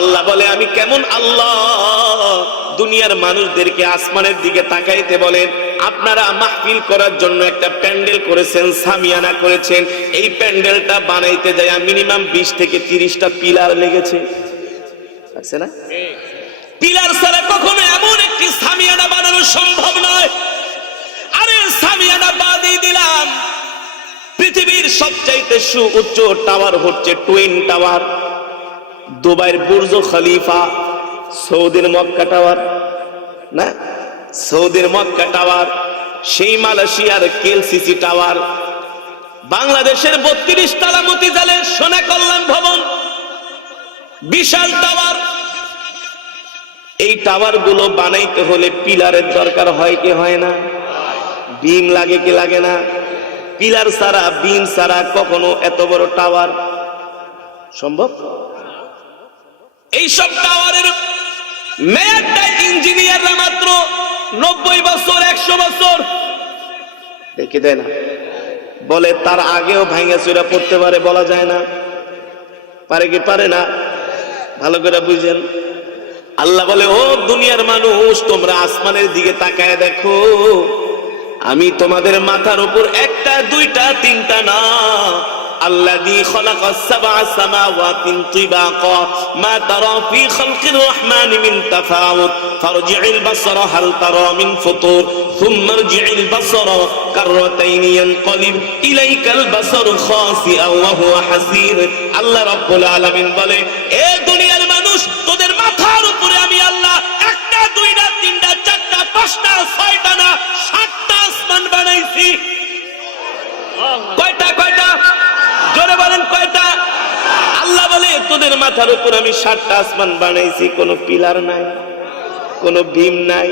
আল্লাহ বলে, আমি কেমন আল্লাহ। দুনিয়ার মানুষদেরকে আসমানের দিকে তাকাইতে বলেন। আপনারা মাহফিল করার জন্য একটা প্যান্ডেল করেছেন, সামিয়ানা করেছেন। এই প্যান্ডেলটা বানাইতে যায় মিনিমাম 20 থেকে 30টা পিলার লেগেছে, আছে না? পিলার ছাড়া কখনো এমন একটি সামিয়ানা বানানো সম্ভব নয়। আরে সামিয়ানা বাদই দিলাম, পৃথিবীর সবচাইতে সুউচ্চ টাওয়ার হচ্ছে টুইন টাওয়ার, দুবাইয়ের বুর্জ খলিফা, সৌদির মক্কা টাওয়ার, না সৌদির মক্কা টাওয়ার, সেই মালয়েশিয়ার কেএলসিসি টাওয়ার, বাংলাদেশের 32 তলা মতিঝালের সোনা কল্যাণ ভবন, বিশাল টাওয়ার। এই টাওয়ার গুলো বানাইতে হলে পিলারের দরকার হয় কি হয় না? বিম লাগে কি লাগে না? পিলার ছাড়া, বিম ছাড়া কখনো এত বড় টাওয়ার সম্ভব? এইসব টাওয়ারের মেয়াদটা ইঞ্জিনিয়াররা মাত্র 90 বছর, 100 বছর দেখে দেয় না। বলে তার আগেও ভাঙা চুরা পড়তে পারে, বলা যায় না। পারে কি পারে না? ভালো করে বুঝেন। আল্লাহ বলে, ও দুনিয়ার মানুষ তোমরা আসমানের দিকে তাকায় দেখো, আমি তোমাদের মাথার উপর একটা, দুইটা, তিনটা না, الذي خلق السبع سماوات طباقا ما ترى في خلق الرحمن من تفاوت فارجع البصر هل ترى من فطور ثم ارجع البصر كرتين ينقلب إليك البصر خاسئا وهو حسير। আল্লাহ রাব্বুল আলামিন বলে, এ দুনিয়ার মানুষ তোদের মাথার উপরে আমি আল্লাহ একটা, দুইটা, তিনটা, চারটা, পাঁচটা, ছয়টা না 7টা আসমান বানাইছি। কয়টা? কয়টা? জোরে বলেন কয়টা? আল্লাহ বলে, তোদের মাথার উপর আমি 7টা আসমান বানাইছি। কোনো পিলার নাই, কোনো বিম নাই,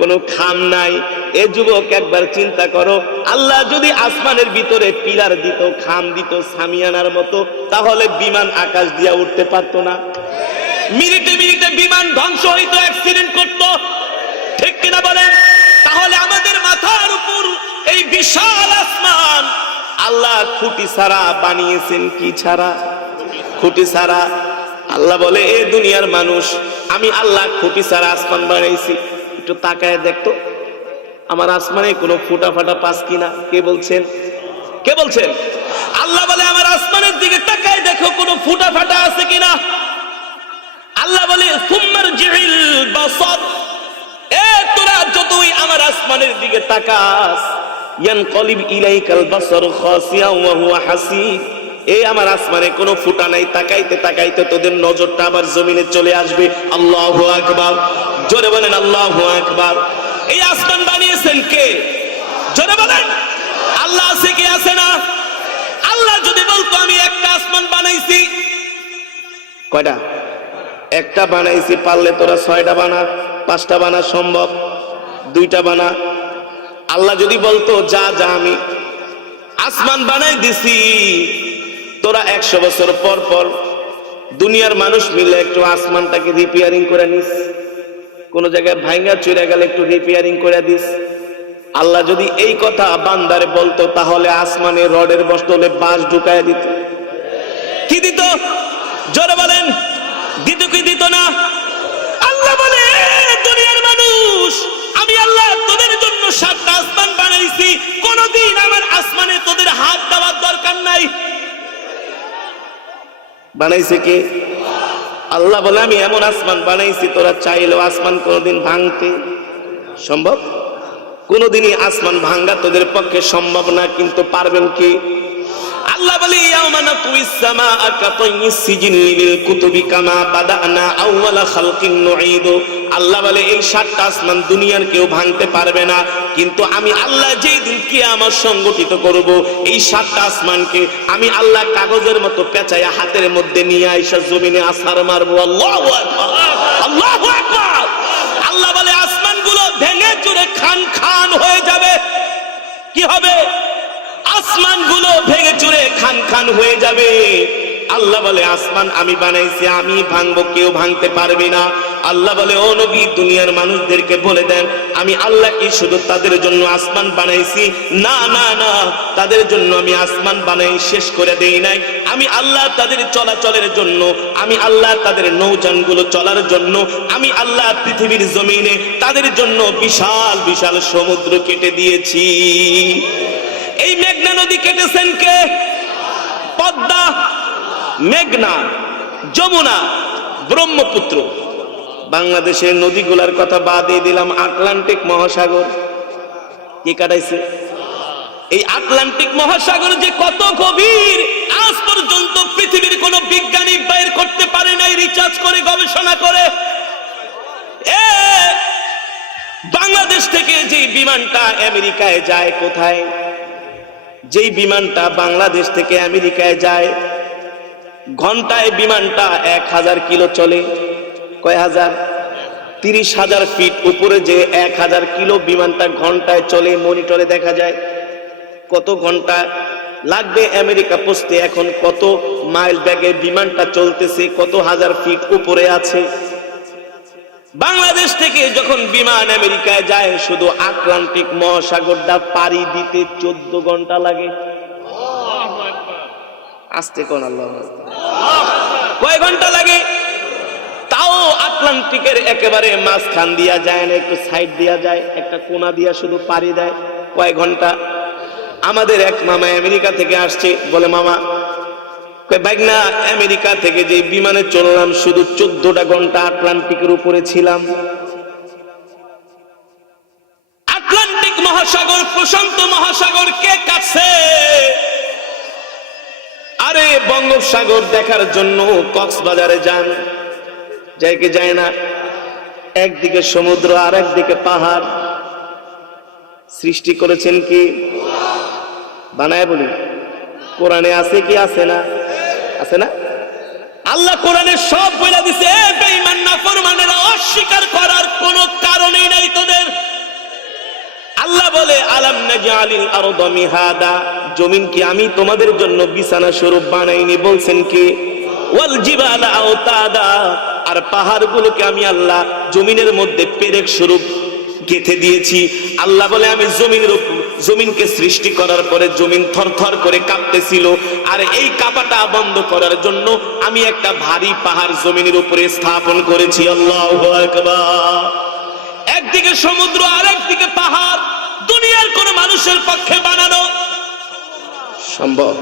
কোনো খাম নাই। এ যুবক একবার চিন্তা করো, আল্লাহ যদি আসমানের ভিতরে পিলার দিত, খাম দিত সামিয়ানার মতো, তাহলে বিমান আকাশ দিয়া উঠতে পারতো না। মিনিটে মিনিটে বিমান ধ্বংস হইতো, অ্যাক্সিডেন্ট করতো, ঠিক কিনা বলেন? তাহলে আমাদের মাথার উপর এই বিশাল আসমান আল্লাহ খুঁটি ছাড়া বানিয়েছেন। কি ছাড়া? খুঁটি ছাড়া। আল্লাহ বলে, এ দুনিয়ার মানুষ আমি আল্লাহ খুঁটি ছাড়া আসমান বানাইছি। একটু তাকায় দেখতো আমার আসমানে কোনো ফুটা ফাটা পাস কিনা। কে বলছেন? কে বলছেন? আল্লাহ বলে, আমার আসমানের দিকে তাকায় দেখো কোনো ফুটা ফাটা আছে কিনা। আল্লাহ বলে, সুম্মারজিল বাসার, এ তোরা যতই আমার আসমানের দিকে তাকাস, ইয়ানকলিব ইলাইকাল বাসারু খাসিয়ান ওয়া হুয়া হাসিব, এই আমার আসমানে কোনো ফুটা নাই, তাকাইতে তাকাইতে তোদের নজরটা আবার জমিনে চলে আসবে। আল্লাহু আকবার, জোরে বলেন আল্লাহু আকবার। এই আসমান বানিয়েছেন কে? জোরে বলেন। আল্লাহ আছে কি আছে না? আল্লাহ যদি বলতো আমি একটা আসমান বানাইছি, কয়টা? একটা বানাইছি, পারলে তোরা 6টা বানা, 5টা বানা, সম্ভব? 2টা বানা। আল্লাহ যদি বলতো যা যা আমি আসমান বানাই দিছি, তোরা 100 বছর পর পর দুনিয়ার মানুষ মিলে একটু আসমানটাকে রিপেয়ারিং করে নিস, কোন জায়গায় ভাঙা চুরে গেলে একটু রিপেয়ারিং করে দিস। আল্লাহ যদি এই কথা বান্দারে বলতো, তাহলে আসমানে রডের বদলে বাঁশ ঢুকায় দিত। কি দিত? জোরে বলেন, দিত কি দিত না? আল্লাহ বলে দুনিয়ার মানুষ, আমি আল্লাহ তোদের জন্য 7টা আসমান বানাইছি, কোনদিন আমার আসমানে তোদের হাত দেওয়ার দরকার নাই। বানাইছে কে? আল্লাহ বলে আমি এমন আসমান বানাইছি, তোরা চাইলেও আসমান কোনদিন ভাঙতে সম্ভব? কোনদিনই আসমান ভাঙ্গা তোদের পক্ষে সম্ভব না, কিন্তু পারবেন কি? আল্লাহ বলে ইয়াউমা নাতুইস সামাআ কাতাইয়িস সিজিনি লিল কুতুবি কামা বাদানা আউওয়ালা খালকিন নুঈদু। আল্লাহ বলে এই 7টা আসমান দুনিয়ার কেউ ভাঙতে পারবে না, কিন্তু আমি আল্লাহ যেই দিন কিয়ামত সংগঠিত করব, এই 7টা আসমানকে আমি আল্লাহ কাগজের মতো পেঁচায়া হাতের মধ্যে নিয়ে আইসা জমিনে আছাড় মারবো। আল্লাহু আকবার, আল্লাহু আকবার। আল্লাহ বলে আসমানগুলো ভেঙে চুরে খান খান হয়ে যাবে। কি হবে? আসমানগুলো ভেঙে চুরে খান খান হয়ে যাবে। আল্লাহ বলে আসমান আমি বানাইছি, আমি ভাঙবো, কেউ ভাঙতে পারবে না। আল্লাহ বলে ও নবী, দুনিয়ার মানুষদেরকে বলে দেন আমি আল্লাহ কি শুধু তাদের জন্য আসমান বানাইছি? না না না, তাদের জন্য আমি আসমান বানাই শেষ করে দেই নাই। আমি আল্লাহ তাদের চলাচলের জন্য, আমি আল্লাহ তাদের নৌযানগুলো চলার জন্য, আমি আল্লাহ পৃথিবীর জমিনে তাদের জন্য বিশাল বিশাল সমুদ্র কেটে দিয়েছি। এই মেঘনা নদী কেটেছেন কে? পদ্মা, মেঘনা, যমুনা, ব্রহ্মপুত্র। বাংলাদেশের নদীগুলার কথা বাদই দিলাম, আটলান্টিক মহাসাগর কে কাটাইছে? এই আটলান্টিক মহাসাগর যে কত গভীর, আজ পর্যন্ত পৃথিবীর কোন বিজ্ঞানী বের করতে পারে নাই, রিসার্চ করে গবেষণা করে। বাংলাদেশ থেকে যে বিমানটা আমেরিকায় যায়, কোথায়? যেই বিমানটা বাংলাদেশ থেকে আমেরিকায় যায়, ঘন্টায় বিমানটা 1000 কিলো চলে। কয় হাজার? 30,000 ফিট উপরে যে 1000 কিলো বিমানটা ঘন্টায় চলে, মনিটরে দেখা যায়। কত ঘন্টা লাগবে আমেরিকা পৌঁছতে? এখন কত মাইল বেগে বিমানটা চলতেছে, কত হাজার ফিট উপরে আছে। বাংলাদেশ থেকে যখন বিমান আমেরিকায় যায়, শুধু আটলান্টিক মহাসাগরটা পাড়ি দিতে 14 ঘন্টা লাগে। আস্তে কোন আল্লাহ, কয় ঘন্টা লাগে? তাও আটলান্টিকের একেবারে মাঝখান দিয়া যায় না, একটু সাইড দিয়া যায়, একটা কোনা দিয়া শুধু পাড়ি দেয়। কয় ঘন্টা? আমাদের এক মামা আমেরিকা থেকে আসছে, বলে মামা বাইক না, আমেরিকা থেকে যে বিমানে চললাম শুধু 14টা ঘন্টা আটলান্টিকের উপরে ছিলাম। আটলান্টিক মহাসাগর, প্রশান্ত মহাসাগর কে কাছে? আরে বঙ্গোপসাগর দেখার জন্য কক্সবাজারে যান, যায় কি যায় না? একদিকে সমুদ্র আর একদিকে পাহাড়। সৃষ্টি করেছেন কি? বানায় বলি, কোরআনে আছে কি আছে না? আছে না? আল্লাহ কোরআনে সব বলে দিছে। বেঈমান নাফরমানেরা অস্বীকার করার কোনো কারণই নাই তোদের। আল্লাহ বলে আলাম নাজআলিল আরদা মিহাদা, জমিন কি আমি তোমাদের জন্য বিছানা স্বরূপ বানাইনি? বলছেন কি? ওয়াল জিবালা আওতাদা, আর পাহাড়গুলোকে আমি আল্লাহ জমিনের মধ্যে পেরেক স্বরূপ গেঁথে দিয়েছি। আল্লাহ বলে আমি জমিনকে সৃষ্টি করার পরে জমিন থরথর করে কাঁপতেছিল, আর এই কাঁপাটা বন্ধ করার জন্য আমি একটা ভারী পাহাড় জমিনের উপরে স্থাপন করেছি। আল্লাহু আকবার। একদিকে সমুদ্র আর একদিকে পাহাড়, দুনিয়ার কোন মানুষের পক্ষে বানানো সম্ভব?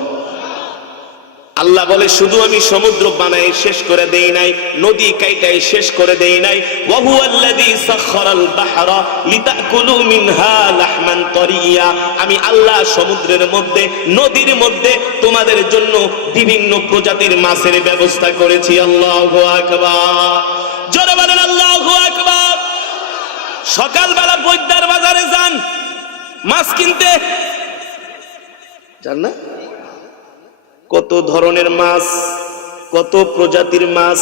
আল্লাহ বলে শুধু আমি সমুদ্র বানাই শেষ করে দেই নাই, নদী কাইটাই শেষ করে দেই নাই। ওয়া হুয়াল্লাযী সাখখারাল বাহরা লিতাকুলু মিনহা লাহমান তারিয়া, আমি আল্লাহ সমুদ্রের মধ্যে, নদীর মধ্যে তোমাদের জন্য বিভিন্ন প্রজাতির মাছের ব্যবস্থা করেছি। আল্লাহু আকবার, জোরে বলেন আল্লাহু আকবার। সকালবেলা বৈদ্যার বাজারে যান মাছ কিনতে, জান না কত ধরনের মাছ, কত প্রজাতির মাছ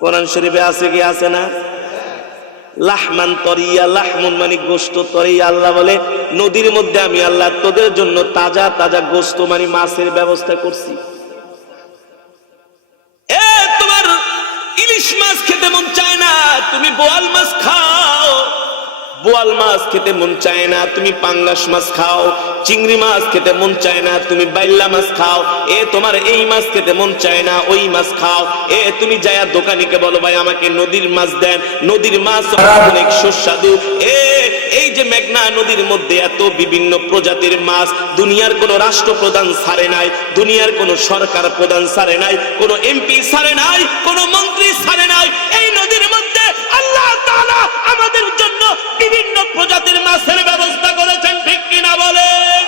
কোরআন শরীফে আছে কি আছে না? লাহমান তরিয়া, লাহমুন মানে গোশত, তরিয়া আল্লাহ বলে নদীর মধ্যে আমি আল্লাহ তোদের জন্য তাজা তাজা গোশত মানে মাছের ব্যবস্থা করছি। তোমার ইলিশ মাছ খেতে মন চায় না, তুমি বোয়াল মাছ খাও। বোয়াল মাছ খেতে মন চায় না, তুমি পাঙ্গাস মাছ খাও। চিংড়ি মাছ খেতে মন চায় না, তুমি বাইল্লা মাছ খাও। তোমার এই মাছ খেতে মন চায় না, ওই মাছ খাও। তুমি যায়া দোকানিকে বলো ভাই আমাকে নদীর মাছ দেন, নদীর মাছ অনেক সুস্বাদু। এই যে মেঘনা নদীর মধ্যে এত বিভিন্ন প্রজাতির মাছ, দুনিয়ার কোন রাষ্ট্রপ্রধান ছাড়ে নাই, দুনিয়ার কোন সরকার প্রধান ছাড়ে নাই, কোন এমপি ছাড়ে নাই, কোন মন্ত্রী ছাড়ে নাই। এই নদীর মধ্যে আল্লাহ তাআলা আমাদের জন্য বিভিন্ন প্রজাতির মাছের ব্যবস্থা করেছেন, ঠিক কিনা বলেন?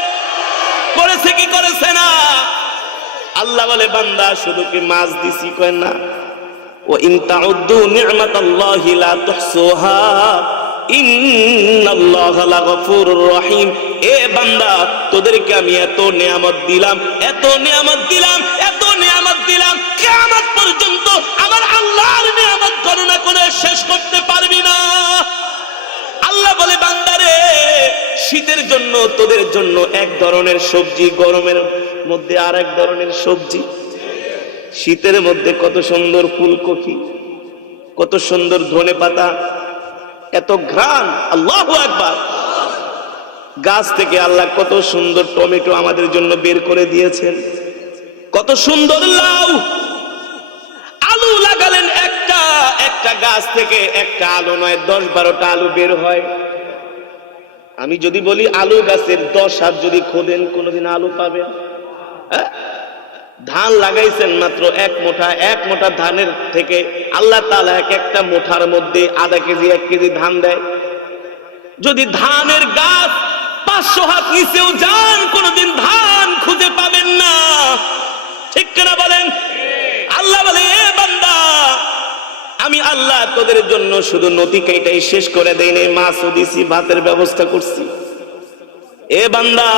করেছে কি করেছে না? আল্লাহ বলে বান্দা শুধু কি মাছ দিছি কয় না, ও ইন তাউদ্দু নি'মাতাল্লাহি লা তুহসুহা ইন্নাল্লাহা লাগফুরুর রহিম। বান্দা তোদেরকে আমি এত নিয়ামত দিলাম, এত নিয়ামত দিলাম, এত নিয়ামত দিলাম, কিয়ামত পর্যন্ত আমার আল্লাহর নিয়ামত গণনা করে শেষ করতে পারবি না। আল্লাহ বলে বান্দারে শীতের জন্য তোদের জন্য এক ধরনের সবজি, গরমের মধ্যে আর এক ধরনের সবজি। শীতের মধ্যে কত সুন্দর ফুলকপি, কত সুন্দর ধনেপাতা, এত ঘ্রাণ, আল্লাহু আকবার। গাছ থেকে আল্লাহ কত সুন্দর টমেটো আমাদের জন্য বের করে দিয়েছেন, কত সুন্দর লাউ। আলু লাগালেন একটা একটা গাছ থেকে, একটা আলু নয় 10-12টা আলু বের হয়। আমি যদি বলি আলু গাছের 10 হাত যদি খোদেন কোনদিন আলু পাবেন? ধান লাগাইছেন মাত্র এক মোটা ধানের থেকে আল্লাহ তাআলা এক একটা মোঠার মধ্যে আধা কেজি 1 কেজি ধান দেয়। যদি ধানের গাছ 500 হাত নিচেও যান কোনদিন ধান খুঁজে পাবেন না, ঠিক কিনা বলেন? আল্লাহ বলে বান্দা আমি আল্লাহ তোদের জন্য শুধু নদী কেটেই শেষ করে দেই নাই, মাছও দিছি, ভাতের ব্যবস্থা করছি। বান্দা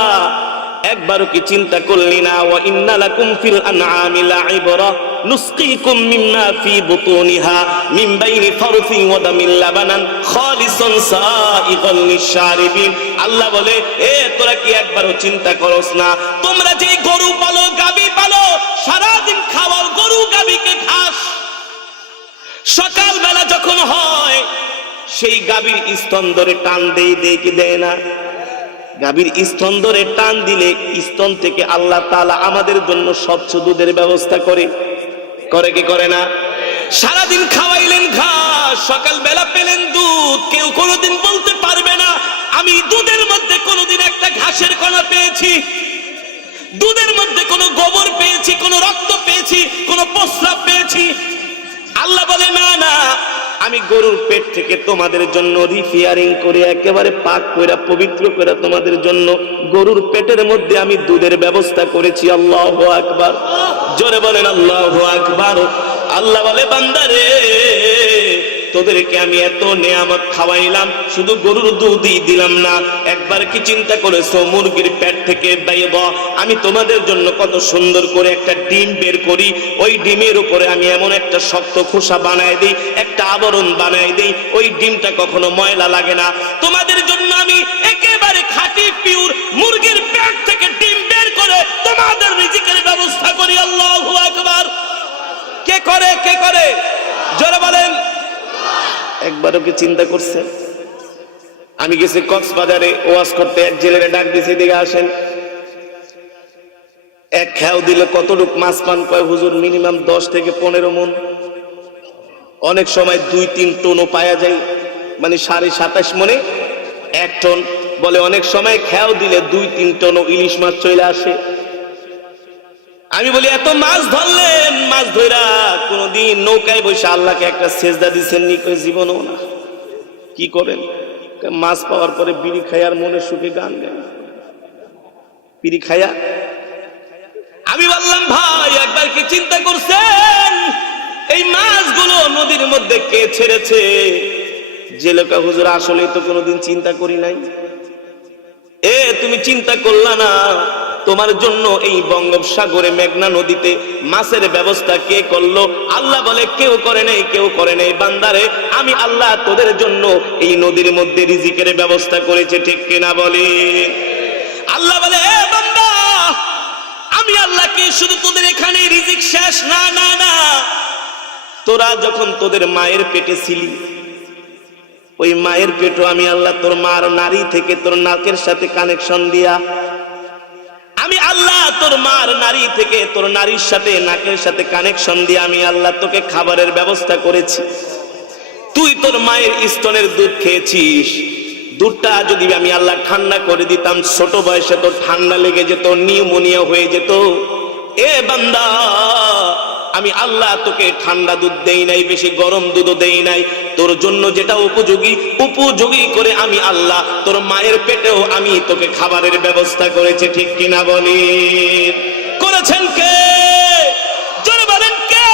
একবারও কি চিন্তা করলি না? ওয়া ইন্না লাকুম ফিল আনআমি লাইবরা নুসকিকুম মিম্মা ফি বুতুনিহা মিন বাইনি ফারসিন ওয়া দামিল লাবানান খালিসান সাইগাল লিশারিবিন। আল্লাহ বলে তোরা কি একবারও চিন্তা করস না? তোমরা যে গরু পালো, গাবি পালো, সারা দিন খাওয়ার গরু গাবিকে ঘাস, সকালবেলা যখন হয় সেই গাবির স্তন ধরে টান দেই কি দেয় না? গাভীর স্তন ধরে টান দিলে স্তন থেকে আল্লাহ তাআলা আমাদের জন্য স্বচ্ছ দুধের ব্যবস্থা করে কি করে না? সারাদিন খাওয়াইলেন ঘাস, সকালবেলা পেলেন দুধ। কেউ কোনোদিন বলতে পারবে না আমি দুধের মধ্যে কোনোদিন একটা ঘাসের কণা পেয়েছি, দুধের মধ্যে কোনো গোবর পেয়েছি, কোনো রক্ত পেয়েছি, কোনো প্রস্রাব পেয়েছি। আল্লাহ বলে না না, আমি গরুর পেট থেকে তোমাদের জন্য রিপেয়ারিং করে একেবারে পাক করে পবিত্র করে তোমাদের জন্য গরুর পেটের মধ্যে আমি দুধের ব্যবস্থা করেছি। আল্লাহু আকবার, জোরে বলেন আল্লাহু আকবার। আল্লাহ বলে বান্দারে তোদেরকে আমি এত নিয়ামত খাওয়াইলাম, শুধু গরুর দুধই দিলাম না। একবার কি চিন্তা করেছো মুরগির পেট থেকে আমি তোমাদের জন্য কত সুন্দর করে একটা ডিম বের করি, ওই ডিমের উপরে আমি এমন একটা শক্ত খোসা বানাই দিই, একটা আবরণ বানাই দিই, ওই ডিমটা কখনো ময়লা লাগে না। তোমাদের জন্য আমি একেবারে খাঁটি পিওর মুরগির পেট থেকে ডিম বের করে তোমাদের রিজিকের ব্যবস্থা করি। আল্লাহু আকবার। কে করে? কে করে? জোরে বলেন। একবারও কি চিন্তা করছেন? আমি গেছি কক্সবাজারে ওয়াজ করতে, এক জেলেরে ডাক দিয়েছি, দিকে আসেন। এক খেয়াও দিলে কতটুক মাছ পান? কয় হুজুর মিনিমাম 10 থেকে 15 মণ, অনেক সময় 2-3 টনও পাওয়া যায়, মানে 27.5 মণে 1 টন। বলে অনেক সময় খেয়াও দিলে 2-3 টনও ইলিশ মাছ চলে আসে। আমি বলি এত মাছ ধরলেন, মাছ ধইরা কোনদিন নৌকায় বসে আল্লাহকে একটা সেজদা দিচ্ছেন নি? কই জীবনও না। কি করেন? মাছ পাওয়ার পরে বিড়ি খাই আর মনে সুখে গান গান, বিড়ি খায়া। আমি বললাম ভাই একবার কি চিন্তা করছেন এই মাছগুলো নদীর মধ্যে কে ছেড়েছে? যে লোকা হুজুর আসলে তো কোনোদিন চিন্তা করি নাই। তুমি চিন্তা করলা না তোমার জন্য এই বঙ্গোপসাগরে মেঘনা নদীতে মাছের ব্যবস্থা কে করলো? আল্লাহ বলে কেউ করে নাই, কেউ করে নাই। বান্দারে আমি আল্লাহ তোদের জন্য এই নদীর মধ্যে রিজিকের ব্যবস্থা করেছে, ঠিক কিনা বলে? আল্লাহ বলে এ বান্দা আমি আল্লাহ কি শুধু তোদের এখানে রিজিক শেষ? না না না, তোরা যখন তোদের মায়ের পেটে ছিলি ওই মায়ের পেটও আমি আল্লাহ তোর মার নারী থেকে তোর নাকের সাথে কানেকশন দিয়া আমি আল্লাহ তোর মার নারী থেকে তোর নারীর সাথে নাকের সাথে কানেকশন দিয়ে আমি আল্লাহ তোকে খাবারের ব্যবস্থা করেছি। তুই তোর মায়ের স্তনের দুধ খেয়েছিস, দুধটা যদি আমি আল্লাহ ঠান্ডা করে দিতাম ছোট বয়সে তোর ঠান্ডা লেগে যেত, নিউমোনিয়া হয়ে যেত। এ বান্দা আমি আল্লাহ তোকে ঠান্ডা দুধ দেই নাই, বেশি গরম দুধও দেই নাই। তোর জন্য যেটা উপযোগী উপযোগী করে আমি আল্লাহ তোর মায়ের পেটেও আমি তোকে খাবারের ব্যবস্থা করেছি, ঠিক কিনা বলি? করেছেন কে? জোরে বলেন কে?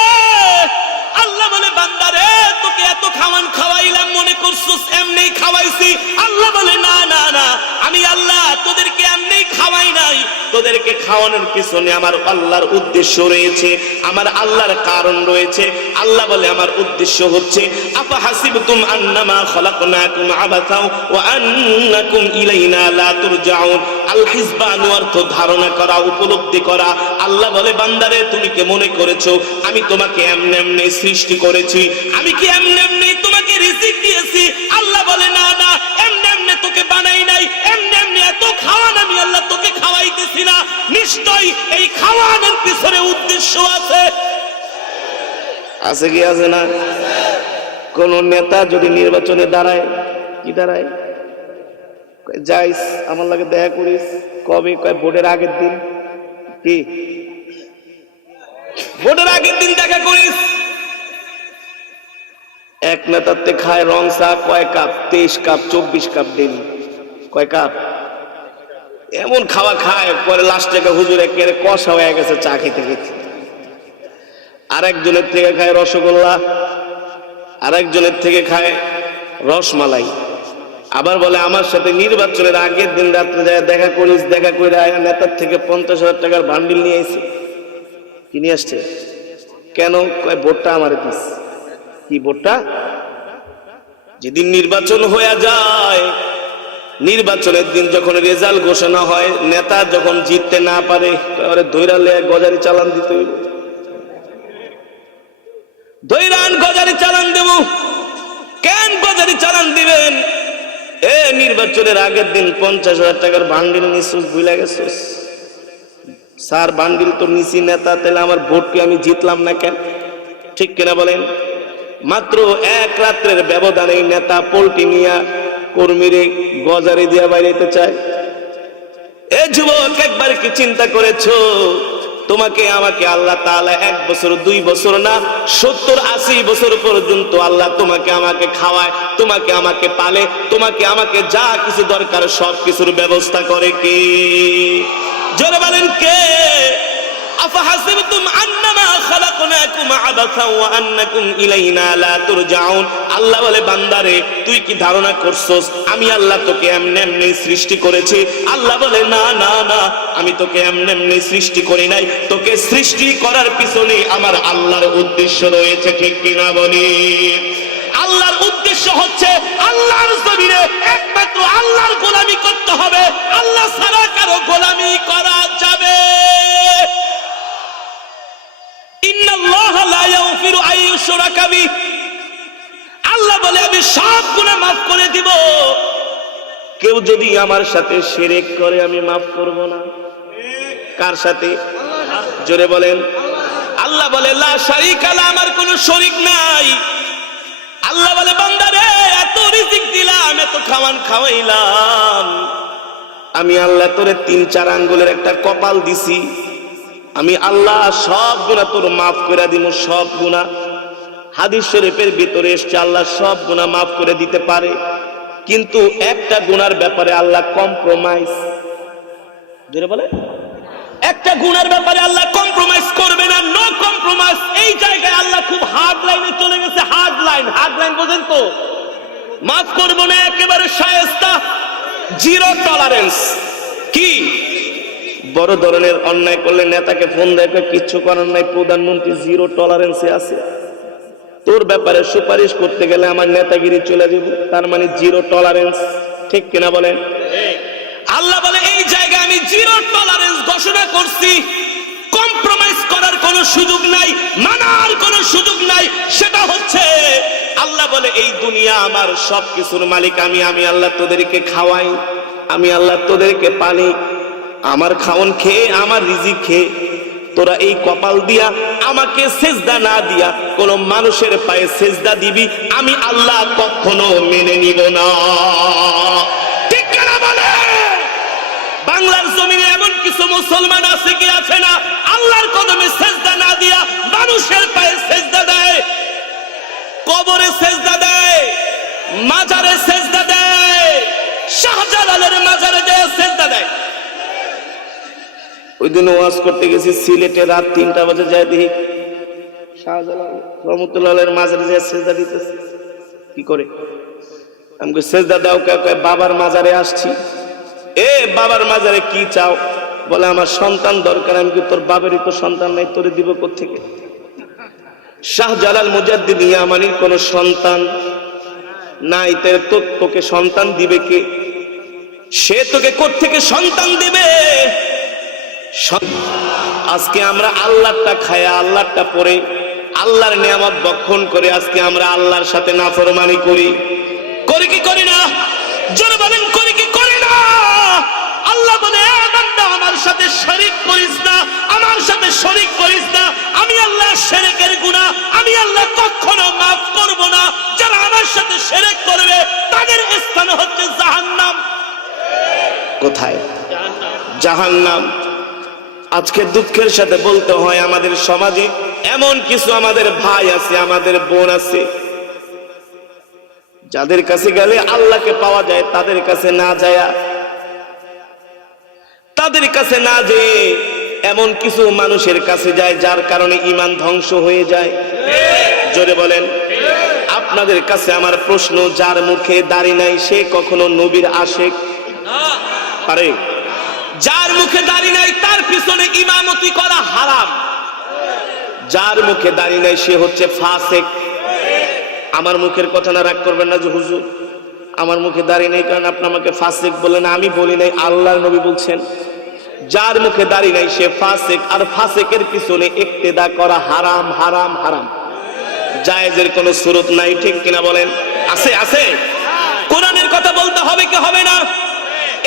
আল্লাহ বলে বান্দারে তোকে এত খাওয়ান খাওয়াইলাম মনে করছিস এমনি খাওয়াইছি? আল্লাহ বলে না না না, আমি আল্লাহ তোদেরকে এমনি খাওয়াই নাই, তোদেরকে খাওয়ানোর পিছনে আমার আল্লাহর উদ্দেশ্য রয়েছে, আমার আল্লাহর কারণ রয়েছে। আল্লাহ বলে আমার উদ্দেশ্য হচ্ছে আফা হাসিবতুম আন্নামা খলাকনাকুম আবাসা ওয়া আন্নাকুম ইলাইনা লা তুরজাউন। আল হিসবান অর্থ ধারণা করা, উপলব্ধি করা। আল্লাহ বলে বান্দারে তুমি কি মনে করেছো আমি তোমাকে এমনি এমনি সৃষ্টি করেছি? আমি কি এমনি এমনি তোমাকে রিজিক দিয়েছি? আল্লাহ বলে না না, এমনি এমনি তোকে বানাই নাই, এমনি এমনি এত খাওয়ান আমি আল্লাহ তোকে খাওয়াইতেছি না। নিশ্চয়ই এই খাওয়ানোর পিছনে উদ্দেশ্য আছে। আছে কি আছে না? কোন নেতা যদি নির্বাচনে দাঁড়ায়, কি দাঁড়ায়? যাইস আমার লাগে দেখা করিস, কবে? কয় ভোটের আগের দিন। কি ভোটের আগের দিন দেখা করিস? এক নেতাতে খায় রং চা কয় কাপ? 23 cup 24 cup daily. কয় কাপ? এমন খাওয়া খায় পরে লাস্টে হুজুর একেবারে কষা হয়ে গেছে চা খেতে খেতে। আরেকজনের থেকে খায় রসগোল্লা, আরেকজনের থেকে খায় রসমালাই। আবার বলে আমার সাথে নির্বাচনের আগের দিন রাত্রে যায় দেখা করিস, দেখা করে নেতার থেকে 50,000 টাকার বান্ডিল নিয়ে আসছে। কি নিয়ে আসছে? কেন? কয় ভোটটা আমার দিস। কি ভোটটা? যেদিন নির্বাচন হয়ে যায়, নির্বাচনের দিন যখন রেজাল্ট ঘোষণা হয়, নেতা যখন জিততে না পারে ধৈরা লে গজারি চালান দিতে হইব। ধৈরান গজারি চালান দেব। কেন গজারি চালান দিবেন? নির্বাচনের আগের দিন 50,000 টাকার বান্ডিল নিছিস, ভুলে গেছিস? স্যার বান্ডিল তো নিছি নেতা, তাহলে আমার ভোটকে আমি জিতলাম না কেন? ঠিক কিনা বলেন? মাত্র এক রাত্রের ব্যবধানে নেতা পোল্টি নিয়া কর্মীরে গজারি দিয়া বাইরেতে চায়। এ যুবক একবার কি চিন্তা করেছো তোমাকে আমাকে আল্লাহ তাআলা 1 বছর 2 বছর না 70-80 বছর পর্যন্ত আল্লাহ তোমাকে আমাকে খাওয়ায়, তোমাকে আমাকে পালে, তোমাকে আমাকে যা কিছু দরকার সব কিছুর ব্যবস্থা করে কে? জোরে বলেন কে? আফাহাসিবতুম আন্নামা খালাকনাকুম আবাসা ওয়া আন্নাকুম ইলাইনা লা তুরজাউন। আল্লাহ বলে বান্দারে তুই কি ধারণা করছস আমি আল্লাহ তোকে এমনি এমনি সৃষ্টি করেছি? আল্লাহ বলে না না না, আমি তোকে এমনি এমনি সৃষ্টি করি নাই, তোকে সৃষ্টি করার পিছনে আমার আল্লাহর উদ্দেশ্য রয়েছে, ঠিক কিনা বলি? আল্লাহর উদ্দেশ্য হচ্ছে আল্লাহর জমিনে একমাত্র আল্লাহর গোলামি করতে হবে, আল্লাহ ছাড়া কারো গোলামি করা যাবে। ইন্নাল্লাহা লা ইয়াগফিরু আন ইউশরাকা বিহি, আল্লাহ বলে আমি সব গুনাহ মাফ করে দিব, কেউ যদি আমার সাথে শিরক করে আমি মাফ করব না। কার সাথে? জোরে বলেন। আল্লাহ বলে লা শারীকা লা, আমার কোনো শরীক নাই। আল্লাহ বলে বান্দারে এত রিজিক দিলাম, এত খাওয়ান খাওয়াইলাম, আমি আল্লাহ তোরে 3-4 আঙ্গুলের একটা কপাল দিছি, আমি আল্লাহ সব গুনাহ তোর মাফ করে দিব, সব গুনাহ। হাদিস শরীফের ভিতরে এসেছে আল্লাহ সব গুনাহ মাফ করে দিতে পারে, কিন্তু একটা গুনার ব্যাপারে আল্লাহ কম্প্রোমাইজ, জোরে বলে, একটা গুনার ব্যাপারে আল্লাহ কম্প্রোমাইজ করবে না, নো কম্প্রোমাইজ। এই জায়গায় আল্লাহ খুব হার্ড লাইনে চলে গেছে, হার্ড লাইন। হার্ড লাইন বোঝেন তো? মাফ করবো না, একেবারে শায়েস্তা, জিরো টলারেন্স। কি বড় ধরনের অন্যায় করলে নেতাকে ফোন দেয়, কিচ্ছু করার নাই, প্রধানমন্ত্রী জিরো টলারেন্সে আছে। তোর ব্যাপারে সুপারিশ করতে গেলে আমার নেতাগিরি চলে যাব, তার মানে জিরো টলারেন্স। ঠিক কিনা বলেন? আল্লাহ বলে এই জায়গায় আমি জিরো টলারেন্স ঘোষণা করছি, কম্প্রোমাইজ করার কোনো সুযোগ নাই, মানার কোনো সুযোগ নাই। সেটা হচ্ছে আল্লাহ বলে এই দুনিয়া আমার, সবকিছুর মালিক আমি। আমি আল্লাহ তোদেরকে খাওয়াই, আমি আল্লাহ তোদেরকে পানি, আমার খাওন খেয়ে, আমার রিজিক খেয়ে তোরা এই কপাল দিয়া আমাকে সেজদা না দিয়া কোন মানুষের পায়ে সেজদা দিবি, আমি আল্লাহ কখনো মেনে নিব না। ঠিক না বলে? বাংলার জমিনে এমন কিছু মুসলমান আছে কি আছে না, আল্লাহর কদমে সেজদা না দিয়া মানুষের পায়ে সেজদা দেয়, কবরে সেজদা দেয়, মাজারে সেজদা দেয়, শাহজালালের মাজারে দেয় সেজদা দেয়। ওই দিন ওয়াজ করতে গেছি সিলেটে, রাত 3টা বাজে যায় দেখি শাহজালাল রহমতুল্লাহের মাজারে যায় সেজদা দিতেছে। কি করে? আমাকে সেজদা দাও, কয় বাবার মাজারে আসছি। এ বাবার মাজারে কি চাও? বলে আমার সন্তান দরকার। আমি কি তোর বাবারই তো সন্তান নাই, তোরে দিব কোত্থেকে? শাহজালাল মুজাদ্দিদ ইয়ামানির কোন সন্তান নাই, তোকে সন্তান দিবে কে? সে তোকে কোত্থেকে সন্তান দিবে? আজকে আমরা আল্লাহটা খায়া, আল্লাহটা পরে, আল্লাহর নিয়ামত ভক্ষণ করে আজকে আমরা আল্লাহর সাথে নাফরমানি করি। করি কি করি না? জোরে বলেন, করি কি করি না? আল্লাহ বলে বান্দা আমার সাথে শরীক করিস না, আমার সাথে শরীক করিস না। আমি আল্লাহ শিরকের গুনাহ আমি আল্লাহ কখনো মাফ করব না। যারা আমার সাথে শিরক করবে তাদের স্থান হচ্ছে জাহান্নাম। কোথায়? জাহান্নাম। আজকে দুঃখের সাথে বলতে হয় আমাদের সমাজে এমন কিছু আমাদের ভাই আছে, আমাদের বোন আছে, যাদের কাছে গেলে আল্লাহকে পাওয়া যায়, তাদের কাছে না যায়, তাদের কাছে না যেয়ে এমন কিছু মানুষের কাছে যায় যার কারণে ঈমান ধ্বংস হয়ে যায়। জোরে বলেন। আপনাদের কাছে আমার প্রশ্ন, যার মুখে দাড়ি নাই সে কখনো নবীর আশিক পারে? যার মুখে দাড়ি নাই তার পিছনে ইমামতি করা হারাম। যার মুখে দাড়ি নাই সে হচ্ছে ফাসিক। আমার মুখের কথা না রাগ করবেন না যে হুজুর আমার মুখে দাড়ি নেই কারণ আপনি আমাকে ফাসিক বলেন। আমি বলি নাই, আল্লাহর নবী বলছেন যার মুখে দাড়ি নাই সে ফাসিক। আর ফাসিকের পিছনে ইক্তেদা করা হারাম, হারাম, হারাম। জায়েজের কোনো সুরত নাই। ঠিক কিনা বলেন? আছে? আছে। কোরআনের কথা বলতে হবে কি হবে না?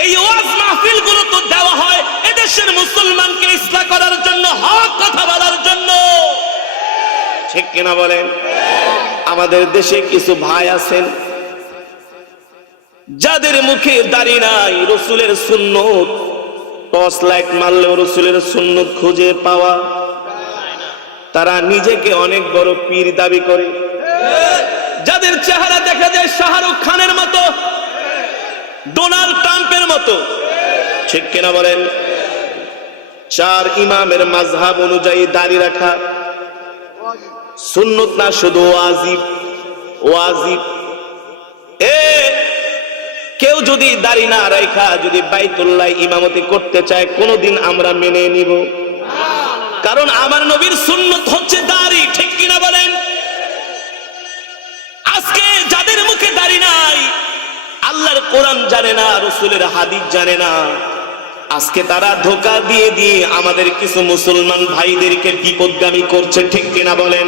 এই ওয়াজ মাহফিল গুলো তো দেওয়া হয় এদেশের মুসলমানকে ইসলাহ করার জন্য, হক কথা বলার জন্য। ঠিক কিনা বলেন? আমাদের দেশে কিছু ভাই আছেন যাদের মুখে দাড়ি নাই, রসুলের সুন্নত টর্চ লাইট মারলেও রসুলের সুন্নত খুঁজে পাওয়া। তারা নিজেকে অনেক বড় পীর দাবি করে, যাদের চেহারা দেখা যায় শাহরুখ খানের মতো, ডোনাল্ড ট্রাম্পের মতো। ঠিক কিনা বলেন? 4 ইমামের মাযহাব অনুযায়ী দাড়ি রাখা সুন্নত না, শুধু ওয়াজিব। ওয়াজিব। কেউ যদি দাড়ি না রাখা যদি বাইতুল্লাহ ইমামতি করতে চায় কোনদিন আমরা মেনে নিব, কারণ আমার নবীর সুন্নত হচ্ছে দাড়ি। ঠিক কিনা বলেন? আজকে যাদের মুখে দাড়ি নাই, আল্লাহর কোরআন জানে না, রসুলের হাদিস জানে না, আজকে তারা ধোঁকা দিয়ে দিয়ে আমাদের কিছু মুসলমান ভাইদেরকে বিপদগামী করছে। ঠিক কিনা বলেন?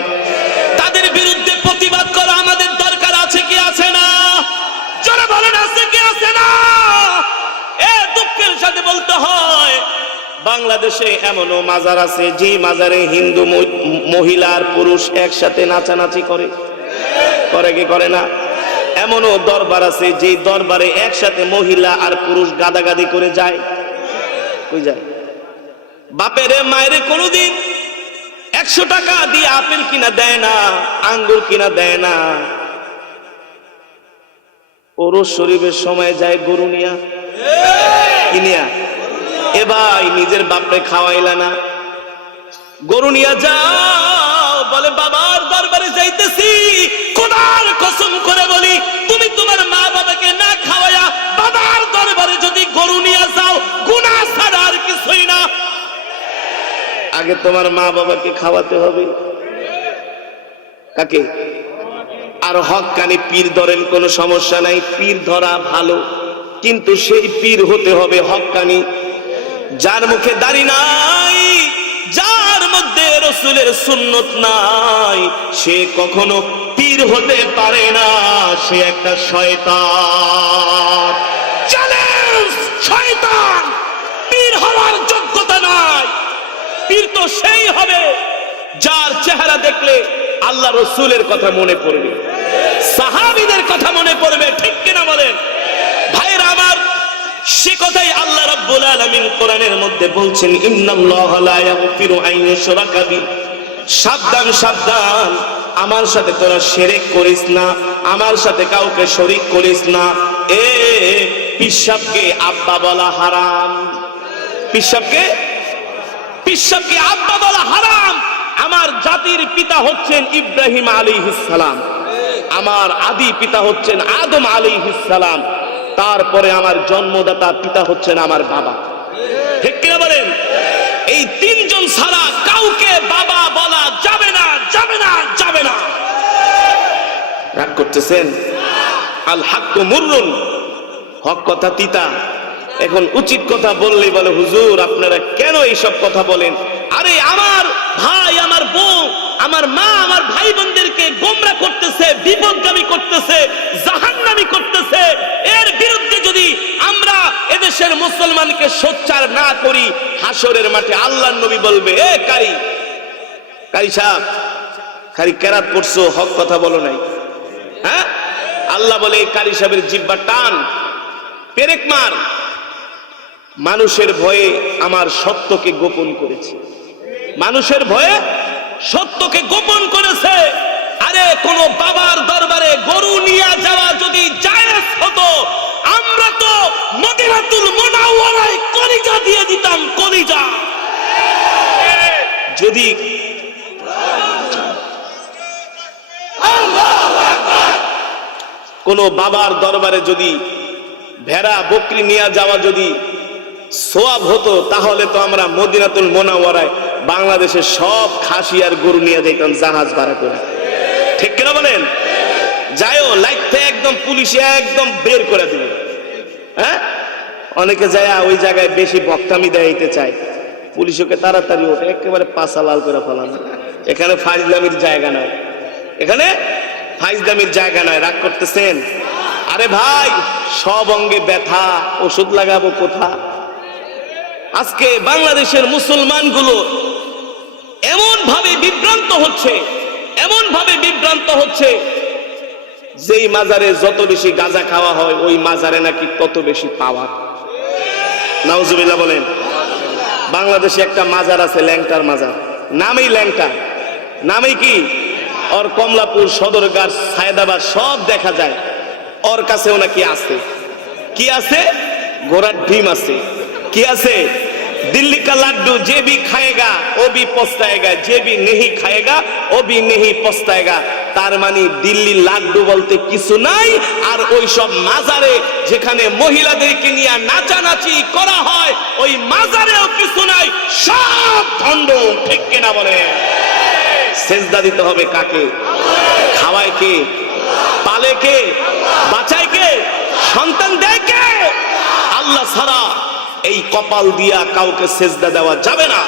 তাদের বিরুদ্ধে প্রতিবাদ করা আমাদের দরকার আছে কি আছে না? যারা বলেন আছে কি আছে না? দুঃখের সাথে বলতে হয় বাংলাদেশে এমনও মাজার আছে যে মাজারে হিন্দু মহিলা আর পুরুষ একসাথে নাচানাচি করে। করে কি করে না? এমনও দরবার আছে যে দরবারে একসাথে মহিলা আর পুরুষ গাদাগাদি করে যায়। কই যায়? বাপেরে মায়েরে কোনোদিন 100 টাকা দিয়ে আপেল কিনা দেয় না, আঙ্গুর কিনা দেয় না। ওরস শরীফের সময় যায় গরু নিয়া, কিনিয়া। এ ভাই, নিজের বাপরে খাওয়াইলা না, গরু নিয়া যাও। বলে বাবার দরবারে যাইতেছি, খোদার কসম করে বলি, তুমি তোমার মা বাবাকে না খাওয়ায়া বাবার দরবারে যদি গরু নিয়ে যাও, গুনাহ ছাড়া আর কিছুই না। আগে তোমার মা বাবাকে খাওয়াতে হবে। কাকে? আর হক্কানি পীর ধরেন, কোনো সমস্যা নাই, পীর ধরা ভালো, কিন্তু সেই পীর হতে হবে হক্কানি, যার মুখে দাড়ি নাই, যার মধ্যে রাসূলের সুন্নত নাই, সে কখনো পীর হতে পারে না, সে একটা শয়তান। চ্যালেঞ্জ, শয়তান পীর হওয়ার যোগ্যতা নাই। পীর তো সেই হবে যার চেহারা দেখলে আল্লাহ রাসূলের কথা মনে পড়বে, সাহাবীদের কথা মনে পড়বে, ঠিক কিনা বলেন ভাইরা আমার? সে কথাই আল্লাহ রাব্বুল আলামিন কোরআনের মধ্যে বলছেন, ইন্নাল্লাহা লা ইয়াগফিরু আন ইউশরাকা বিহি। সাবধান সাবধান, আমার সাথে তোরা শিরক করিস না, আমার সাথে কাউকে শরীক করিস না। এ পিশাবকে আব্বা বলা হারাম, পিশাবকে আব্বা বলা হারাম। আমার জাতির পিতা হচ্ছেন ইব্রাহিম আলাইহিস সালাম, আমার আদি পিতা হচ্ছেন আদম আলাইহিস সালাম, তারপরে আমার জন্মদাতা পিতা হচ্ছেন আমার বাবা, ঠিক কিনা বলেন? এই তিনজন ছাড়া কাউকে বাবা বলা যাবে না, যাবে না, যাবে না। রাগ করতেছেন? আল হাক্কু মুররুন, হক কথা তিতা। এখন উচিত কথা বললে বলে, হুজুর আপনারা কেন এইসব কথা বলেন? আরে আমার ভাই, আমার বউ, আমার মা, আমার ভাই বোনদেরকে গোমরা করতেছে, বিপদগামী করতেছে, জাহান্নামী করতেছে। এর বিরুদ্ধে যদি আমরা এদেশের মুসলমানকে সোচ্চার না করি, হাসরের মাঠে আল্লাহর নবী বলবে, এ কারি সাহেব, খালি কেরাত পড়ছো, হক কথা বলো নাই। হ্যাঁ, আল্লাহ বলে এই কারি সাহেবের জিহ্বা টান, পেরেক মার। মানুষের ভয়ে আমার সত্যকে গোপন করেছে, মানুষের ভয়ে সত্যকে গোপন করেছে। আরে কোন বাবার দরবারে গরু নিয়ে যাওয়া যদি জায়েজ হতো, আমরা তো মদিনাতুল মুনাওয়ারায় কলিজা দিয়ে দিতাম, কলিজা। যদি কোন বাবার দরবারে যদি ভেড়া বকরি নিয়ে যাওয়া যদি সওয়াব হতো, তাহলে তো আমরা মদিনাতুল মুনাওয়ারায় বাংলাদেশের সব খাসি আর গরু নিয়ে যেতাম জাহাজ ভাড়া করে, ঠিক কিনা বলেন? যাইও লাইতে একদম পুলিশে একদম বের করে দিবে। হ্যাঁ, অনেকে যায় ওই জায়গায় বেশি বক্তামি দেখাইতে চায়, পুলিশকে তাড়াতাড়ি ওঠে, একেবারে পাছা লাল করে ফেলানো। এখানে ফাইজলামির জায়গা নাই, এখানে ফাইজলামির জায়গা নাই। রাগ করতেছেন? আরে ভাই, সব অঙ্গে ব্যথা, ওষুধ লাগাবো কোথা? আজকে বাংলাদেশের মুসলমানগুলো এমন ভাবে বিভ্রান্ত হচ্ছে, এমন ভাবে বিভ্রান্ত হচ্ছে, যেই মাজারে যত বেশি গাঁজা খাওয়া হয়, ওই মাজারে নাকি তত বেশি পাওয়া। নাউজুবিল্লাহ বলেন। বাংলাদেশে একটা মাজার আছে, ল্যাংটার মাজার, নামেই ল্যাংটা, নামেই কি? ওর কমলাপুর, সদরঘাট, সায়দাবাদ সব দেখা যায়। ওর কাছেও নাকি আছে, কি আছে? ঘোড়ার ডিম আছে। কি আছে? दिल्ली का लड्डू जे भी खाएगा वो भी पछताएगा, जे भी नहीं खाएगा वो भी नहीं पछताएगा। तार मानी दिल्ली लाड्डू बोलते किछु नाई, और ओई सब माजारे जेखाने महिलादेरके निये नाचानाची करा हय ओई माजारेও किछु नाई, सब भण्ड, ठीक किना बोलेन? सेजदा दिते होबे काके? खावाय के? पाले के? बाँचाय के? सन्तान देय के? आल्लाह ছাড়া এই কপাল দিয়া কাউকে সেজদা দেওয়া যাবে না।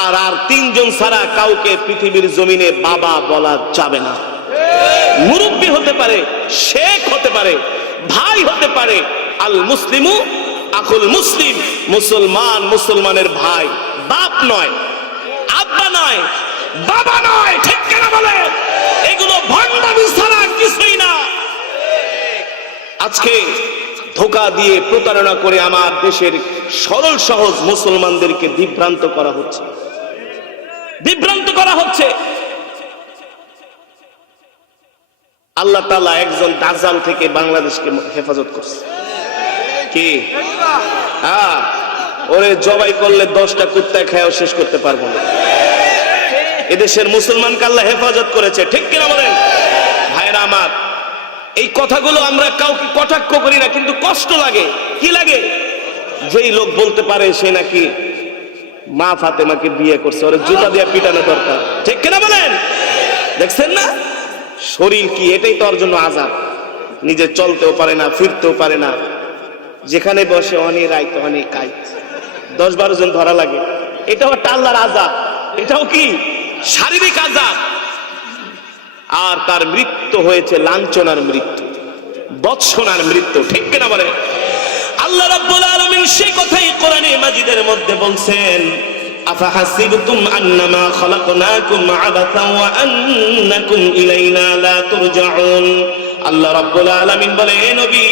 আর তিনজন ছাড়া কাউকে পৃথিবীর জমিনে বাবা বলা যাবে না। মুরব্বী হতে পারে, শেখ হতে পারে, ভাই হতে পারে। আল মুসলিমু আখুল মুসলিম, মুসলমান মুসলমানের ভাই, বাপ নয়, আব্বা নয়, বাবা নয়, ঠিক কেন বলে? এগুলো ভণ্ডামি ছাড়া কিছুই না। আজকে ধোঁকা দিয়ে প্রতারণা করে আমার দেশের সরল সহজ মুসলমানদেরকে বিভ্রান্ত করা হচ্ছে, বিভ্রান্ত করা হচ্ছে। আল্লাহ তাআলা একজন দাজ্জাল থেকে বাংলাদেশকে হেফাজত করছে। কি? হ্যাঁ, ওরে জবাই করলে 10টা কুত্তা খায়ও শেষ করতে পারবো না। এদেশের মুসলমানকে আল্লাহ হেফাজত করেছে, ঠিক কিনা বলেন ভাইরা আমার? এই কথাগুলো আমরা কাউকে কটাক্ষ করি না, কিন্তু কষ্ট লাগে। কি লাগে? যেই লোক বলতে পারে সে নাকি মা ফাতেমাকে বিয়ে করছে, ওরে জুতা দিয়ে পিটানো দরকার, ঠিক কিনা বলেন? দেখছেন না শরীর কি? এটাই তো ওর জন্য আযাব। নিজে চলতেও পারে না, ফিরতেও পারে না, যেখানে বসে অনেক রাইত অনেক কাইত, 10-12 জন ধরা লাগে। এটাও একটা আল্লাহর আযাব, এটাও কি শারীরিক আযাব। আর তার মৃত্যু হয়েছে লাঞ্ছনার মৃত্যু, বৎসনার মৃত্যু, ঠিক কিনা বলে? আল্লাহ রাব্বুল আলামিন সেই কথাই কোরআনে মাজিদের মধ্যে বলছেন, আফাহাসিবতুম আন্নামা খালাকনাকুম আবাসা ওয়া আন্নাকুম ইলাইনা লা তুরজাউন। আল্লাহ রাব্বুল আলামিন বলে, হে নবী,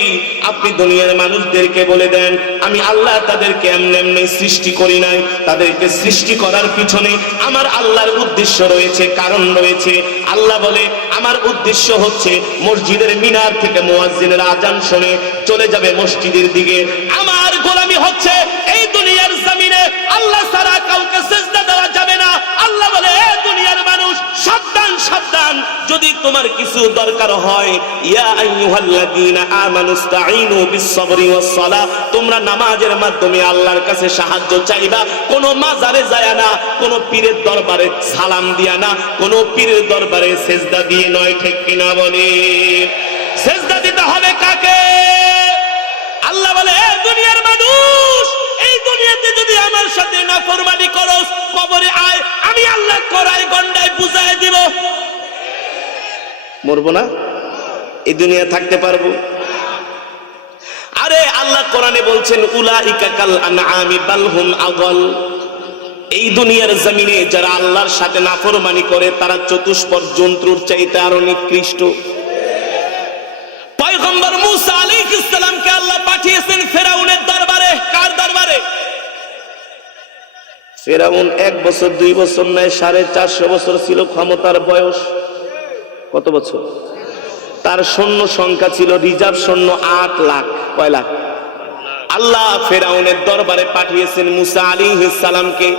আপনি দুনিয়ার মানুষদেরকে বলে দেন আমি আল্লাহ তাদেরকে এমনি এমনি সৃষ্টি করি নাই। তাদেরকে সৃষ্টি করার পিছনে আমার আল্লাহর উদ্দেশ্য রয়েছে, কারণ রয়েছে। আল্লাহ বলে, আমার উদ্দেশ্য হচ্ছে মসজিদের মিনার থেকে মুয়াজ্জিনের আজান শুনে চলে যাবে মসজিদের দিকে। আমার গোলামি হচ্ছে এই দুনিয়ার জমিনে আল্লাহ ছাড়া কাউকে সিজদা দেওয়া যাবে না। আল্লাহ বলে, হে দুনিয়ার মানুষ, সাবধান সাবধান, যদি তোমার কিছু দরকার হয়, ইয়া আইয়ুহাল্লাযীনা আমানুস্তাঈনু বিস-সাবরি ওয়াস-সালাহ, তোমরা নামাজের মাধ্যমে আল্লাহর কাছে সাহায্য চাইবা। কোন মাজারে যায় না, কোন পীরের দরবারে সালাম দিয়া না, কোন পীরের দরবারে সিজদা দিয়ে নয়, ঠিক কিনা বলে? সিজদা দিতে হবে কাকে? আল্লাহ বলে, হে দুনিয়ার মানুষ, এই দুনিয়াতে যদি আমার সাথে নাফরমানি করস, কবরে আয়, আমি আল্লাহ কড়াই গন্ডায় বুঝাই দিব। মরবো না? এই দুনিয়া থাকতে পারবো? আরে আল্লাহ কোরআনে বলছেন, উলাইকা কাল আনআমি বাল হুম আযাল। এই দুনিয়ার জমিনে যারা আল্লাহর সাথে নাফরমানি করে তারা চতুষ্পদ জন্তুর চাইতে আরো নিকৃষ্ট। পয়গম্বর মুসা আলাইহিস সালামকে আল্লাহ পাঠিয়েছেন ফেরাউনের দরবারে। কার দরবারে? ফেরাউন 1 বছর 2 বছর নয়, 450 বছর ছিল ক্ষমতার বয়স। কত বছর? তার সৈন্য সংখ্যা ছিল রিজার্ভ সৈন্য 8 লাখ। কয় লাখ? আল্লাহ ফেরাউনের দরবারে পাঠিয়েছেন মুসা আলাইহিস সালামকে।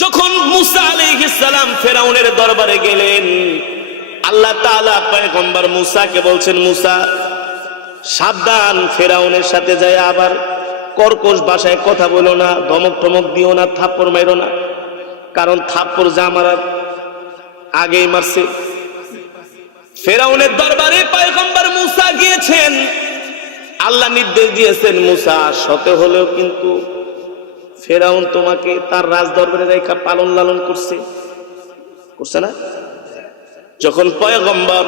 যখন মুসা আলাইহিস সালাম ফেরাউনের দরবারে গেলেন, আল্লাহ তাআলা পয়গম্বর মুসাকে বলছেন, মুসা সাবধান, ফেরাউনের সাথে যায় আবার কর্কশ ভাষায় কথা বলো না, ধমক টমক দিও না, থাপ্পড় মাইরো না, কারণ থাপ্পড় যা মারার আগেই মারছে। ফেরাউনের দরবারে পয়গম্বর মুসা গিয়েছেন। আল্লাহ নির্দেশ দিয়েছেন, মুসা শত হলেও কিন্তু ফেরাউন তোমাকে তার রাজ দরবারে রেখা পালন লালন করছে, করছে না? যখন পয়গম্বর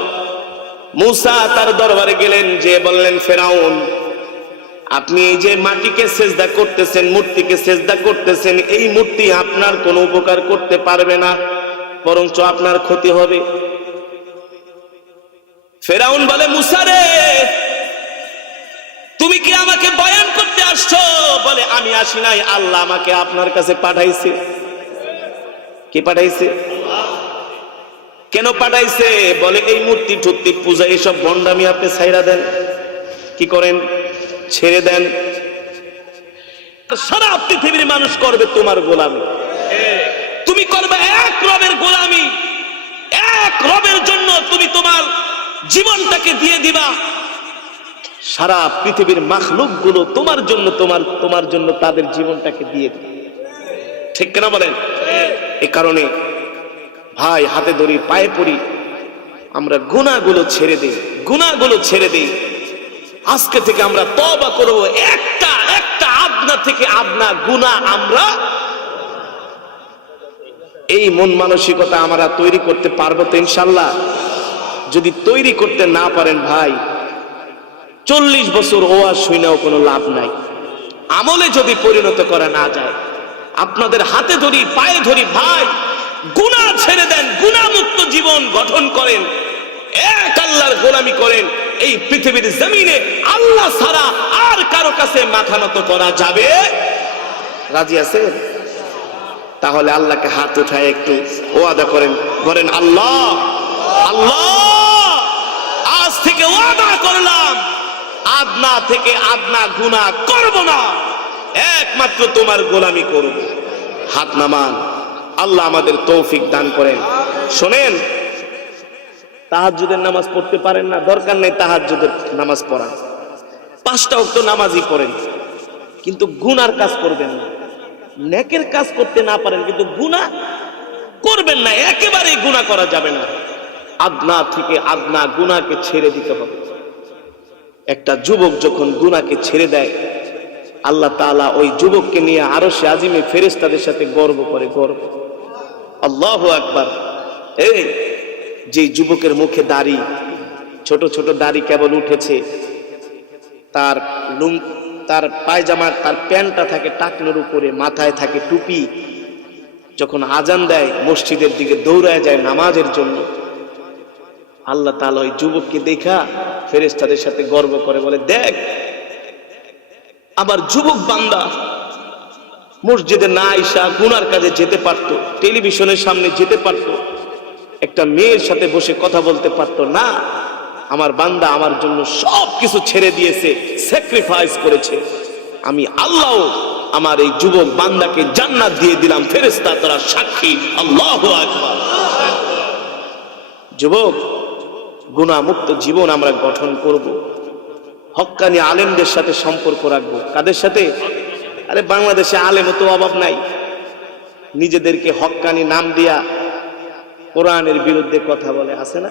মুসা তার দরবারে গেলেন, যে বললেন, ফেরাউন আপনি এই যে মাটিকে সেজদা করতেছেন, মূর্তিকে সেজদা করতেছেন, এই মূর্তি আপনার কোনো উপকার করতে পারবে না, বরঞ্চ আপনার ক্ষতি হবে। ফেরাউন বলে, মুসা রে, তুমি কি আমাকে বয়ান করতে আসছো? বলে, আমি আসি নাই, আল্লাহ আমাকে আপনার কাছে পাঠাইছে। কি পাঠাইছে? কেন পাঠাইছে? বলে, এই মূর্তি ঠুর্তি পূজা এইসব ভণ্ডামি আপনি ছাইরা দেন। কি করেন? ছেড়ে দেন। সারা পৃথিবীর মানুষ করবে তোমার গোলামি, তুমি করবে এক রবের গোলামি। এক রবের জন্য তুমি তোমার জীবনটাকে দিয়ে দিবা। সারা পৃথিবীর মাখলুক গুলো তোমার জন্য, তোমার জন্য তাদের জীবনটাকে দিয়ে দিবে, ঠিক কিনা বলেন? এই কারণে ভাই, হাতে ধরি, পায়ে পড়ি, আমরা গুনাহগুলো ছেড়ে দিই, গুনাহগুলো ছেড়ে দিই। আজকে থেকে আমরা তওবা করব। একটা আপনা থেকে আপনা গুনাহ আমরা, এই মন মানসিকতা আমরা তৈরি করতে পারবো তো ইনশাআল্লাহ? যদি তৈরি করতে না পারেন ভাই, 40 বছর ওয়াজ শুনেও কোনো লাভ নাই। আমলে যদি পরিণত করা না যায়, আপনাদের হাতে ধরি, পায়ে ধরি ভাই, গুনাহ ছেড়ে দেন, গুনাহমুক্ত জীবন গঠন করেন, এক আল্লাহর গোলামি করেন। এই পৃথিবীর জমিনে আল্লাহ ছাড়া আর কারো কাছে মাথা নত করা যাবে? রাজি আছেন? তাহলে আল্লাহকে হাত উঠায় একটু ওয়াদা করেন, বলেন আল্লাহ, আল্লাহ আজ থেকে ওয়াদা করলাম আদনা থেকে আদনা গুনাহ করব না, একমাত্র তোমার গোলামি করব। হাত নামান। আল্লাহ আমাদের তৌফিক দান করেন। শোনেন, তাহাজ্জুদের নামাজ পড়তে পারেন না, দরকার নেই তাহাজ্জুদের নামাজ পড়া, 5টা ওয়াক্ত নামাজই পড়েন, কিন্তু গুনার কাজ করবেন না। নেকের কাজ করতে না পারেন কিন্তু গুনাহ করবেন না, একেবারেই গুনাহ করা যাবে না। আদনা থেকে আদনা গুনাহকে ছেড়ে দিতে হবে। একটা যুবক যখন গুনাহকে ছেড়ে দেয়, আল্লাহ তাআলা ওই যুবককে নিয়ে আরশে আজিমে ফেরেশতাদের সাথে গর্ব করে, গর্ব। আল্লাহু আকবার। এই যে যুবকের মুখে দাড়ি, ছোট ছোট দাড়ি কেবল উঠেছে, তার পায়জামা, তার প্যান্টটা থাকে টাকনোর উপরে, মাথায় থাকে টুপি, যখন আজান দেয় মসজিদের দিকে দৌড়ায় যায় নামাজের জন্য, আল্লাহ তাআলা ওই যুবককে দেখা ফেরেশতাদের সাথে গর্ব করে, বলে দেখ আমার যুবক বান্দা মসজিদে না আইসা গুনার কাজে যেতে পারতো, টেলিভিশনের সামনে যেতে পারতো, একটা মেয়ের সাথে বসে কথা বলতে পারতো না, আমার বান্দা আমার জন্য সব কিছু ছেড়ে দিয়েছে, স্যাক্রিফাইস করেছে। আমি আল্লাহ আমার এই যুবক বান্দাকে জান্নাত দিয়ে দিলাম, ফেরেশতা তারা সাক্ষী। আল্লাহু আকবার। যুবক, গুনাহ মুক্ত জীবন আমরা গঠন করব, হক্কানি আলেমদের সাথে সম্পর্ক রাখবো। কাদের সাথে? আরে বাংলাদেশে আলেমও তো অভাব নাই, নিজেদেরকে হক্কানি নাম দিয়া কোরআনের বিরুদ্ধে কথা বলে, আছে না?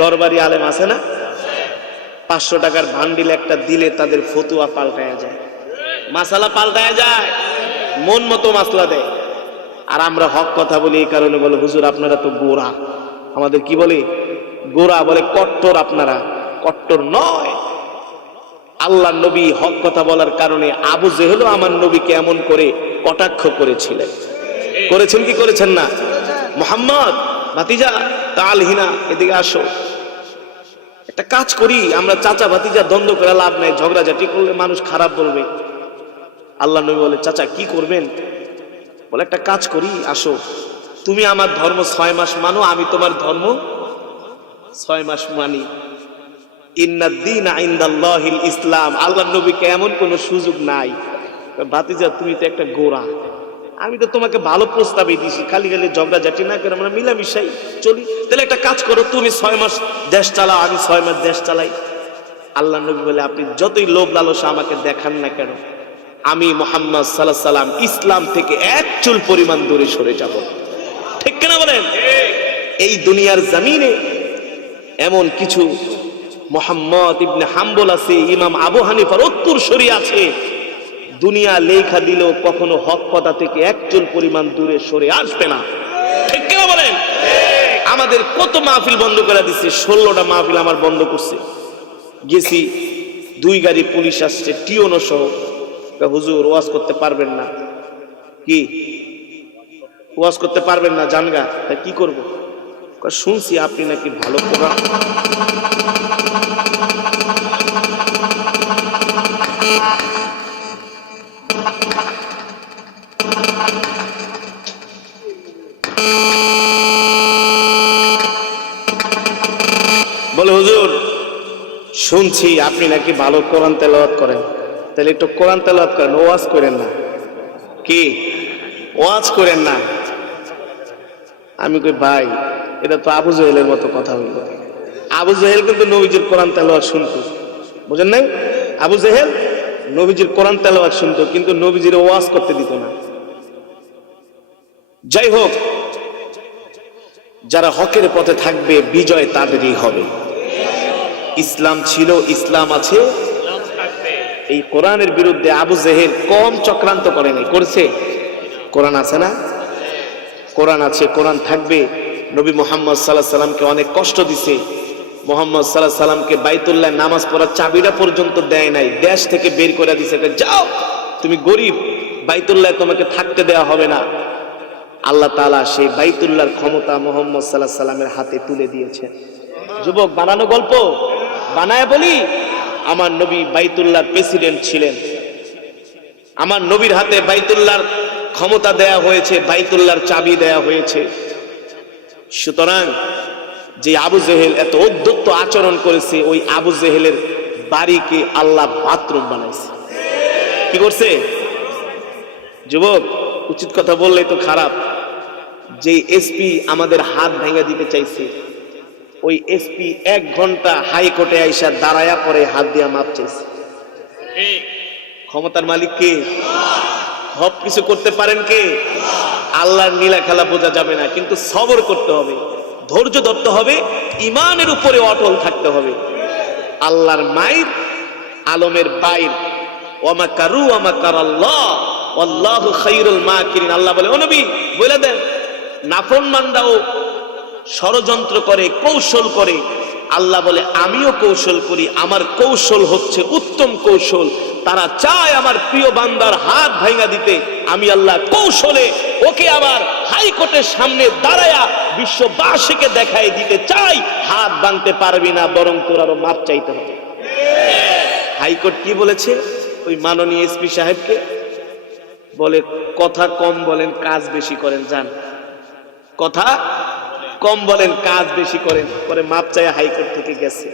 দরবারি আলেম আছে না? 500 টাকার ভান্ডিল একটা দিলে তাদের ফতুয়া পাল্টায়া যায়, মাসালা পাল্টায়া যায়, মন মতো মাসলা দেয়। আর আমরা হক কথা বলি এই কারণে বলে, হুজুর আপনারা তো গোরা। আমাদের কি বলে? গোরা বলে, কট্টর। আপনারা কট্টর নয়। আল্লাহ নবী হক কথা বলার কারণে আবু জেহেলও আমার নবীকে এমন করে কটাক্ষ করেছিলেন, করেছেন কি করেছেন না? মুহাম্মদ ভাতিজা তালহিনা, এদিকে আসো, একটা কাজ করি, আমরা চাচা ভাতিজা দ্বন্দ্ব করে লাভ নাই, ঝগড়াঝাটি করলে মানুষ খারাপ বলবে। আল্লাহ নবী বলে, চাচা কি করবেন? বলে, একটা কাজ করি, আসো, তুমি আমার ধর্ম 6 মাস মানো, আমি তোমার ধর্ম 6 মাস মানি। ইন্নাদ-দীনা ইনদাল্লাহিল ইসলাম। আল্লাহ নবীকে এমন কোন সুযোগ নাই, ভাতিজা তুমি তো একটা গোরা, আমি তো তোমাকে ভালো প্রস্তাবই দিছি, খালি খালি ঝগড়াঝাটি না করে আমরা মিলামিশাই চলি। তাহলে একটা কাজ করো, তুমি 6 মাস দেশ চালাও, আমি 6 মাস দেশ চালাই। আল্লাহ নবী বলে, আপনি যতই লোভ লালসা আমাকে দেখান না কেন, আমি মুহাম্মদ সাল্লাল্লাহু আলাইহি সাল্লাম ইসলাম থেকে এক চুল পরিমাণ দূরে সরে যাব। ঠিক কিনা বলেন? এই দুনিয়ার জমিনে এমন কিছু মুহাম্মদ ইবনে হাম্বল আছে, ইমাম আবু হানিফার উত্তরসূরি আছে, দুনিয়া লেখা দিলেও কখনো হক কথা থেকে এক চুল পরিমাণ দূরে সরে আসবে না। ঠিক কিনা বলেন? আমাদের কত মাহফিল বন্ধ করে দিচ্ছে, 16টা মাহফিল আমার বন্ধ করছে। গেছি, 2 গাড়ি পুলিশ আসছে টিওনো সহ, হুজুর ওয়াজ করতে পারবেন না। কি ওয়াজ করতে পারবেন না? জানগা, তা কি করব? শুনছি আপনি নাকি ভালো প্রোগ্রাম। বলে, হুজুর শুনছি আপনি নাকি ভালো কোরআন তেলাওয়াত করেন, তাহলে একটু কোরআন তেলাওয়াত করেন, ওয়াজ করেন না। কি ওয়াজ করেন না? আমি কই, ভাই এটা তো আবু জেহেলের মতো কথা হইল। আবু জেহেল কিন্তু নবীজির কোরআন তেলাওয়াত শুনতো, বুঝেন নাই? আবু জেহেল নবীজির কোরআন তেলাওয়াত শুনতো, কিন্তু নবীজির ওয়াজ করতে দিত না। যাই হোক, যারা হকের পথে থাকবে বিজয় তাদেরই হবে। ইসলাম ছিল, ইসলাম আছে, এই কোরআনের বিরুদ্ধে আবু জেহেল কম চক্রান্ত করে নাই, করছে। কোরআন আছে না? কোরআন আছে, কোরআন থাকবে। নবী মুহাম্মদ সাল্লাল্লাহু আলাইহি সাল্লামকে অনেক কষ্ট দিছে। মুহাম্মদ সাল্লাল্লাহু আলাইহি সাল্লামকে বাইতুল্লাহ নামাজ পড়ার চাবিটা পর্যন্ত দেয় নাই, দেশ থেকে বের করে দিছে, যাও তুমি গরিব, বাইতুল্লাহ তোমাকে থাকতে দেওয়া হবে না। আল্লাহ তাআলা সেই বাইতুল্লাহর ক্ষমতা মুহাম্মদ সাল্লাল্লাহু আলাইহি সাল্লামের হাতে তুলে দিয়েছে। যুবক বানানো গল্প, বানায় বলি, আমার নবী বাইতুল্লাহর প্রেসিডেন্ট ছিলেন, আমার নবীর হাতে বাইতুল্লাহর ক্ষমতা দেয়া হয়েছে, বাইতুল্লাহর চাবি দেয়া হয়েছে। সুতরাং যে আবু জেহেল এত উদ্ধত আচরণ করেছে, ওই আবু জেহেলের বাড়িকে আল্লাহ বাথরুম বানাইছে। কি করছে? যুবক, উচিত কথা বললে তো খারাপ। যে এসপি আমাদের হাত ভেঙে দিতে চাইছে, ওই এসপি 1 ঘন্টা হাইকোর্টে আইসা দাঁড়ায়া পরে হাত দিয়া মাপ চাইছে। ক্ষমতার মালিক কে? সব কিছু করতে পারেন কে? আল্লাহর নীলা খেলা বোঝা যাবে না, কিন্তু সবর করতে হবে, ধৈর্য ধরতে হবে, ইমানের উপরে অটল থাকতে হবে। আল্লাহর মাইর আলমের বাইর, ওয়া কারু ওয়া মাকারাল্লাহ আল্লাহু খায়রুল মাকিরিন। আল্লাহ বলে, ও নবী বলে দেন, নাফরমানরাও ষড়যন্ত্র করে, কৌশল করে। আল্লাহ বলে, আমিও কৌশল করি, আমার কৌশল হচ্ছে উত্তম কৌশল। তারা চায় আমার প্রিয় বান্দার হাত ভাঙা দিতে, আমি আল্লাহ কৌশলে ওকে আবার হাইকোর্টের সামনে দাঁড়ায়া বিশ্ববাসীকে দেখাই দিতে চাই, হাত ভাঙতে পারবি না, বরং তোর আরো মাপ চাইতে হবে। হাইকোর্ট কি বলেছে ওই মাননীয় এসপি সাহেবকে? বলে, কথা কম বলেন, কাজ বেশি করেন, যান। কথা কম বলেন, কাজ বেশি করেন। পরে মাপ চাই হাইকোর্ট থেকে গেছে।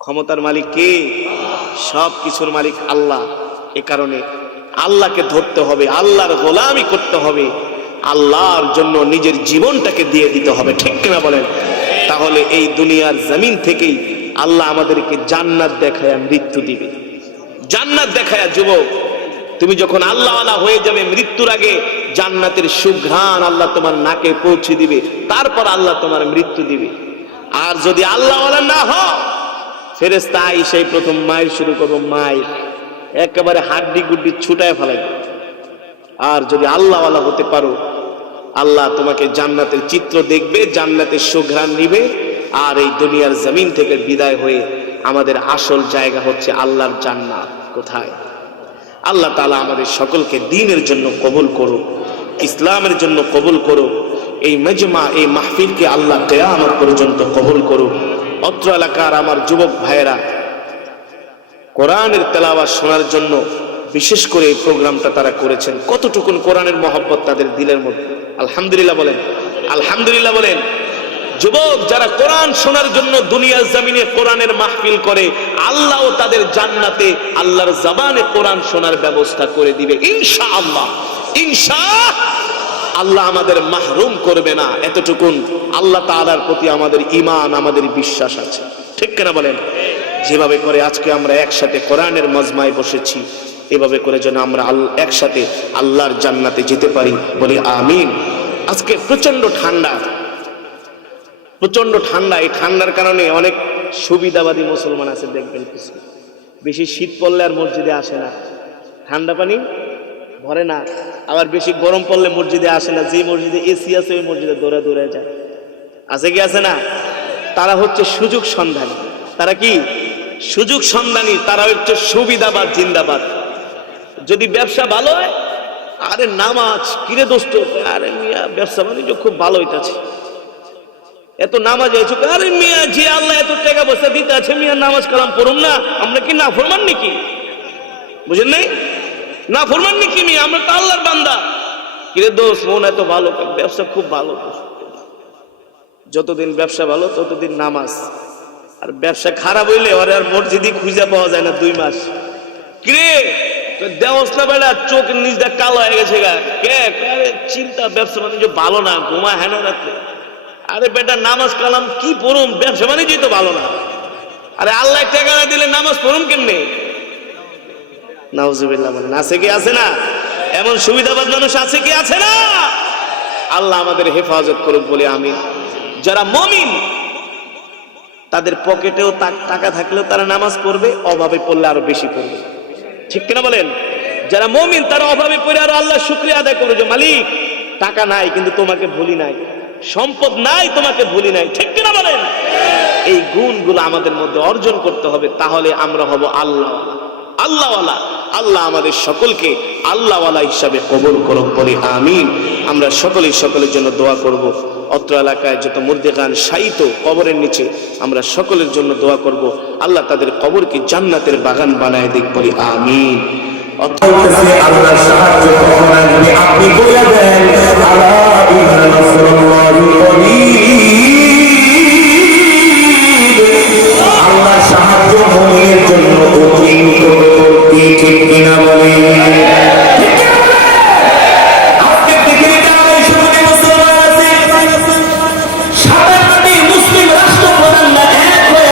ক্ষমতার মালিক কে? সব কিছুর মালিক আল্লাহ। এ কারণে আল্লাহকে ধরতে হবে, আল্লাহর গোলামি করতে হবে, আল্লাহর জন্য নিজের জীবনটাকে দিয়ে দিতে হবে। ঠিক কিনা বলেন? তাহলে এই দুনিয়ার জমিন থেকেই আল্লাহ আমাদেরকে জান্নাত দেখায়া মৃত্যু দিবে। জান্নাত দেখায়া, যুবক তুমি যখন আল্লাহওয়ালা হয়ে যাবে, মৃত্যুর আগে জান্নাতের সুঘ্রাণ আল্লাহ তোমার নাকে পৌঁছে দিবে, তারপর আল্লাহ তোমার মৃত্যু দিবে। আর যদি আল্লাহওয়ালা না হও, ফেরেশতা আইসাই প্রথম মায়ের শুরু করবো, মায়ের একেবারে হাড্ডি গুড্ডি ছুটায় ফেলাই। আর যদি আল্লাহওয়ালা হতে পারো, আল্লাহ তোমাকে জান্নাতের চিত্র দেখবে, জান্নাতের সুঘ্রাণ নিবে। আর এই দুনিয়ার জমিন থেকে বিদায় হয়ে আমাদের আসল জায়গা হচ্ছে আল্লাহর জান্নাত। কোথায়? আল্লাহ তাআলা আমাদের সকলকে দ্বীনের জন্য কবুল করো, ইসলামের জন্য কবুল করো। এই মজমা, এই মাহফিলকে আল্লাহ কিয়ামত পর্যন্ত কবুল করো। অত্র এলাকার আমার যুবক ভাইয়েরা কোরআনের তেলাওয়াত শোনার জন্য বিশেষ করে এই প্রোগ্রামটা তারা করেছেন। কতটুকুন কোরআনের মহব্বত তাদের দিলের মধ্যে! আলহামদুলিল্লাহ বলেন, আলহামদুলিল্লাহ বলেন। যুবক যারা কোরআন শোনার জন্য দুনিয়ার জমিনে কোরআনের মাহফিল করে, আল্লাহও তাদের জান্নাতে আল্লাহর জবানে কোরআন শোনার ব্যবস্থা করে দিবে ইনশাআল্লাহ। আল্লাহ আমাদের মাহরুম করবে না, এতটুকুন আল্লাহ তাআলার প্রতি আমাদের ঈমান, আমাদের বিশ্বাস আছে। ঠিক কিনা বলেন? যেভাবে করে আজকে আমরা একসাথে কোরআনের মজমায় বসেছি, এভাবে করে যেন আমরা একসাথে আল্লাহর জান্নাতে যেতে পারি, বলি আমিন। আজকে প্রচন্ড ঠান্ডা, প্রচন্ড ঠান্ডা। এই ঠান্ডার কারণে অনেক সুবিধাবাদী মুসলমান আছে, দেখবেন কিছু বেশি শীত পড়লে আর মসজিদে আসে না, ঠান্ডা পানি ভরে না। আবার বেশি গরম পড়লে মসজিদে আসে না, যে মসজিদে এসি আছে ওই মসজিদে দৌড়ে দৌড়ে যায়। আছে কি আছে না? তারা হচ্ছে সুযোগ সন্ধানী। তারা কি সুযোগ সন্ধানী? তারা হচ্ছে সুবিধাবাদ জিন্দাবাদ। যদি ব্যবসা ভালো হয়, আরে নামাজ কিরে দোস্ত, আরে মিয়া ব্যবসা বাণিজ্য খুব ভালো হইতাছে, এত নামাজ আছে, আরে মিয়া যে আল্লাহ এত টাকা পয়সা দিতে আছে, মিয়া নামাজ কালাম পড়ুন না। আমরা কি না ফরমান নাকি? বুঝেন নাই? না ফরমান নাকি মিয়া? আমরা তো আল্লাহর বান্দা। কিরে দোস্ত, মন এত ভালো, ব্যবসা খুব ভালো। যতদিন ব্যবসা ভালো ততদিন নামাজ। আর ব্যবসা খারাপ হইলে ওরে আর মসজিদই খুঁজে পাওয়া যায় না 2 মাস। কিরে দেওসলা বেলা চোখের নিচটা কালো হয়ে গেছে গা, কে চিন্তা ব্যবসা বাণিজ্য ভালো না, ঘুমা হেন রাত্রে। আরে বেটা নামাজ কালাম কি পড়ুম, ব্যবসা বাণিজ্যই তো ভালো না। আরে আল্লাহ টাকা দিলে নামাজ পড়ুম কেমনে? নাউজুবিল্লাহ বলেন। আছে কি আছে না? এমন সুবিধাবাদ মানুষ আছে কি আছে না? আল্লাহ আমাদের হেফাজত করুক বলে আমিন। যারা মুমিন তাদের পকেটেও টাকা থাকলেও তারা নামাজ পড়বে, অভাবে পড়লে আরো বেশি পড়বে। ঠিক কিনা বলেন? যারা মুমিন তারা অভাবে পড়ে আরো আল্লাহর শুকরিয়া আদায় করবে, যে মালিক টাকা নাই কিন্তু তোমাকে ভুলি নাই, সম্পদ নাই তোমাকে ভুলি নাই। ঠিক কিনা বলেন? এই গুণগুলো আমাদের মধ্যে অর্জন করতে হবে, তাহলে আমরা হব আল্লাহওয়ালা। আল্লাহওয়ালা। আল্লাহ আমাদের সকলকে আল্লাহওয়ালা হিসাবে কবুল করুক বলে আমিন। আমরা সকলের জন্য দোয়া করব। অত্র এলাকায় যত মুর্দেগান শায়িত কবরের নিচে আমরা সকলের জন্য দোয়া করব, আল্লাহ তাদের কবরকে জান্নাতের বাগান বানায় দিক, বলি আমিন। আল্লাহ সাহায্য আপনি বলে দেন আলা ইন্না নাসরাল্লাহি করিব।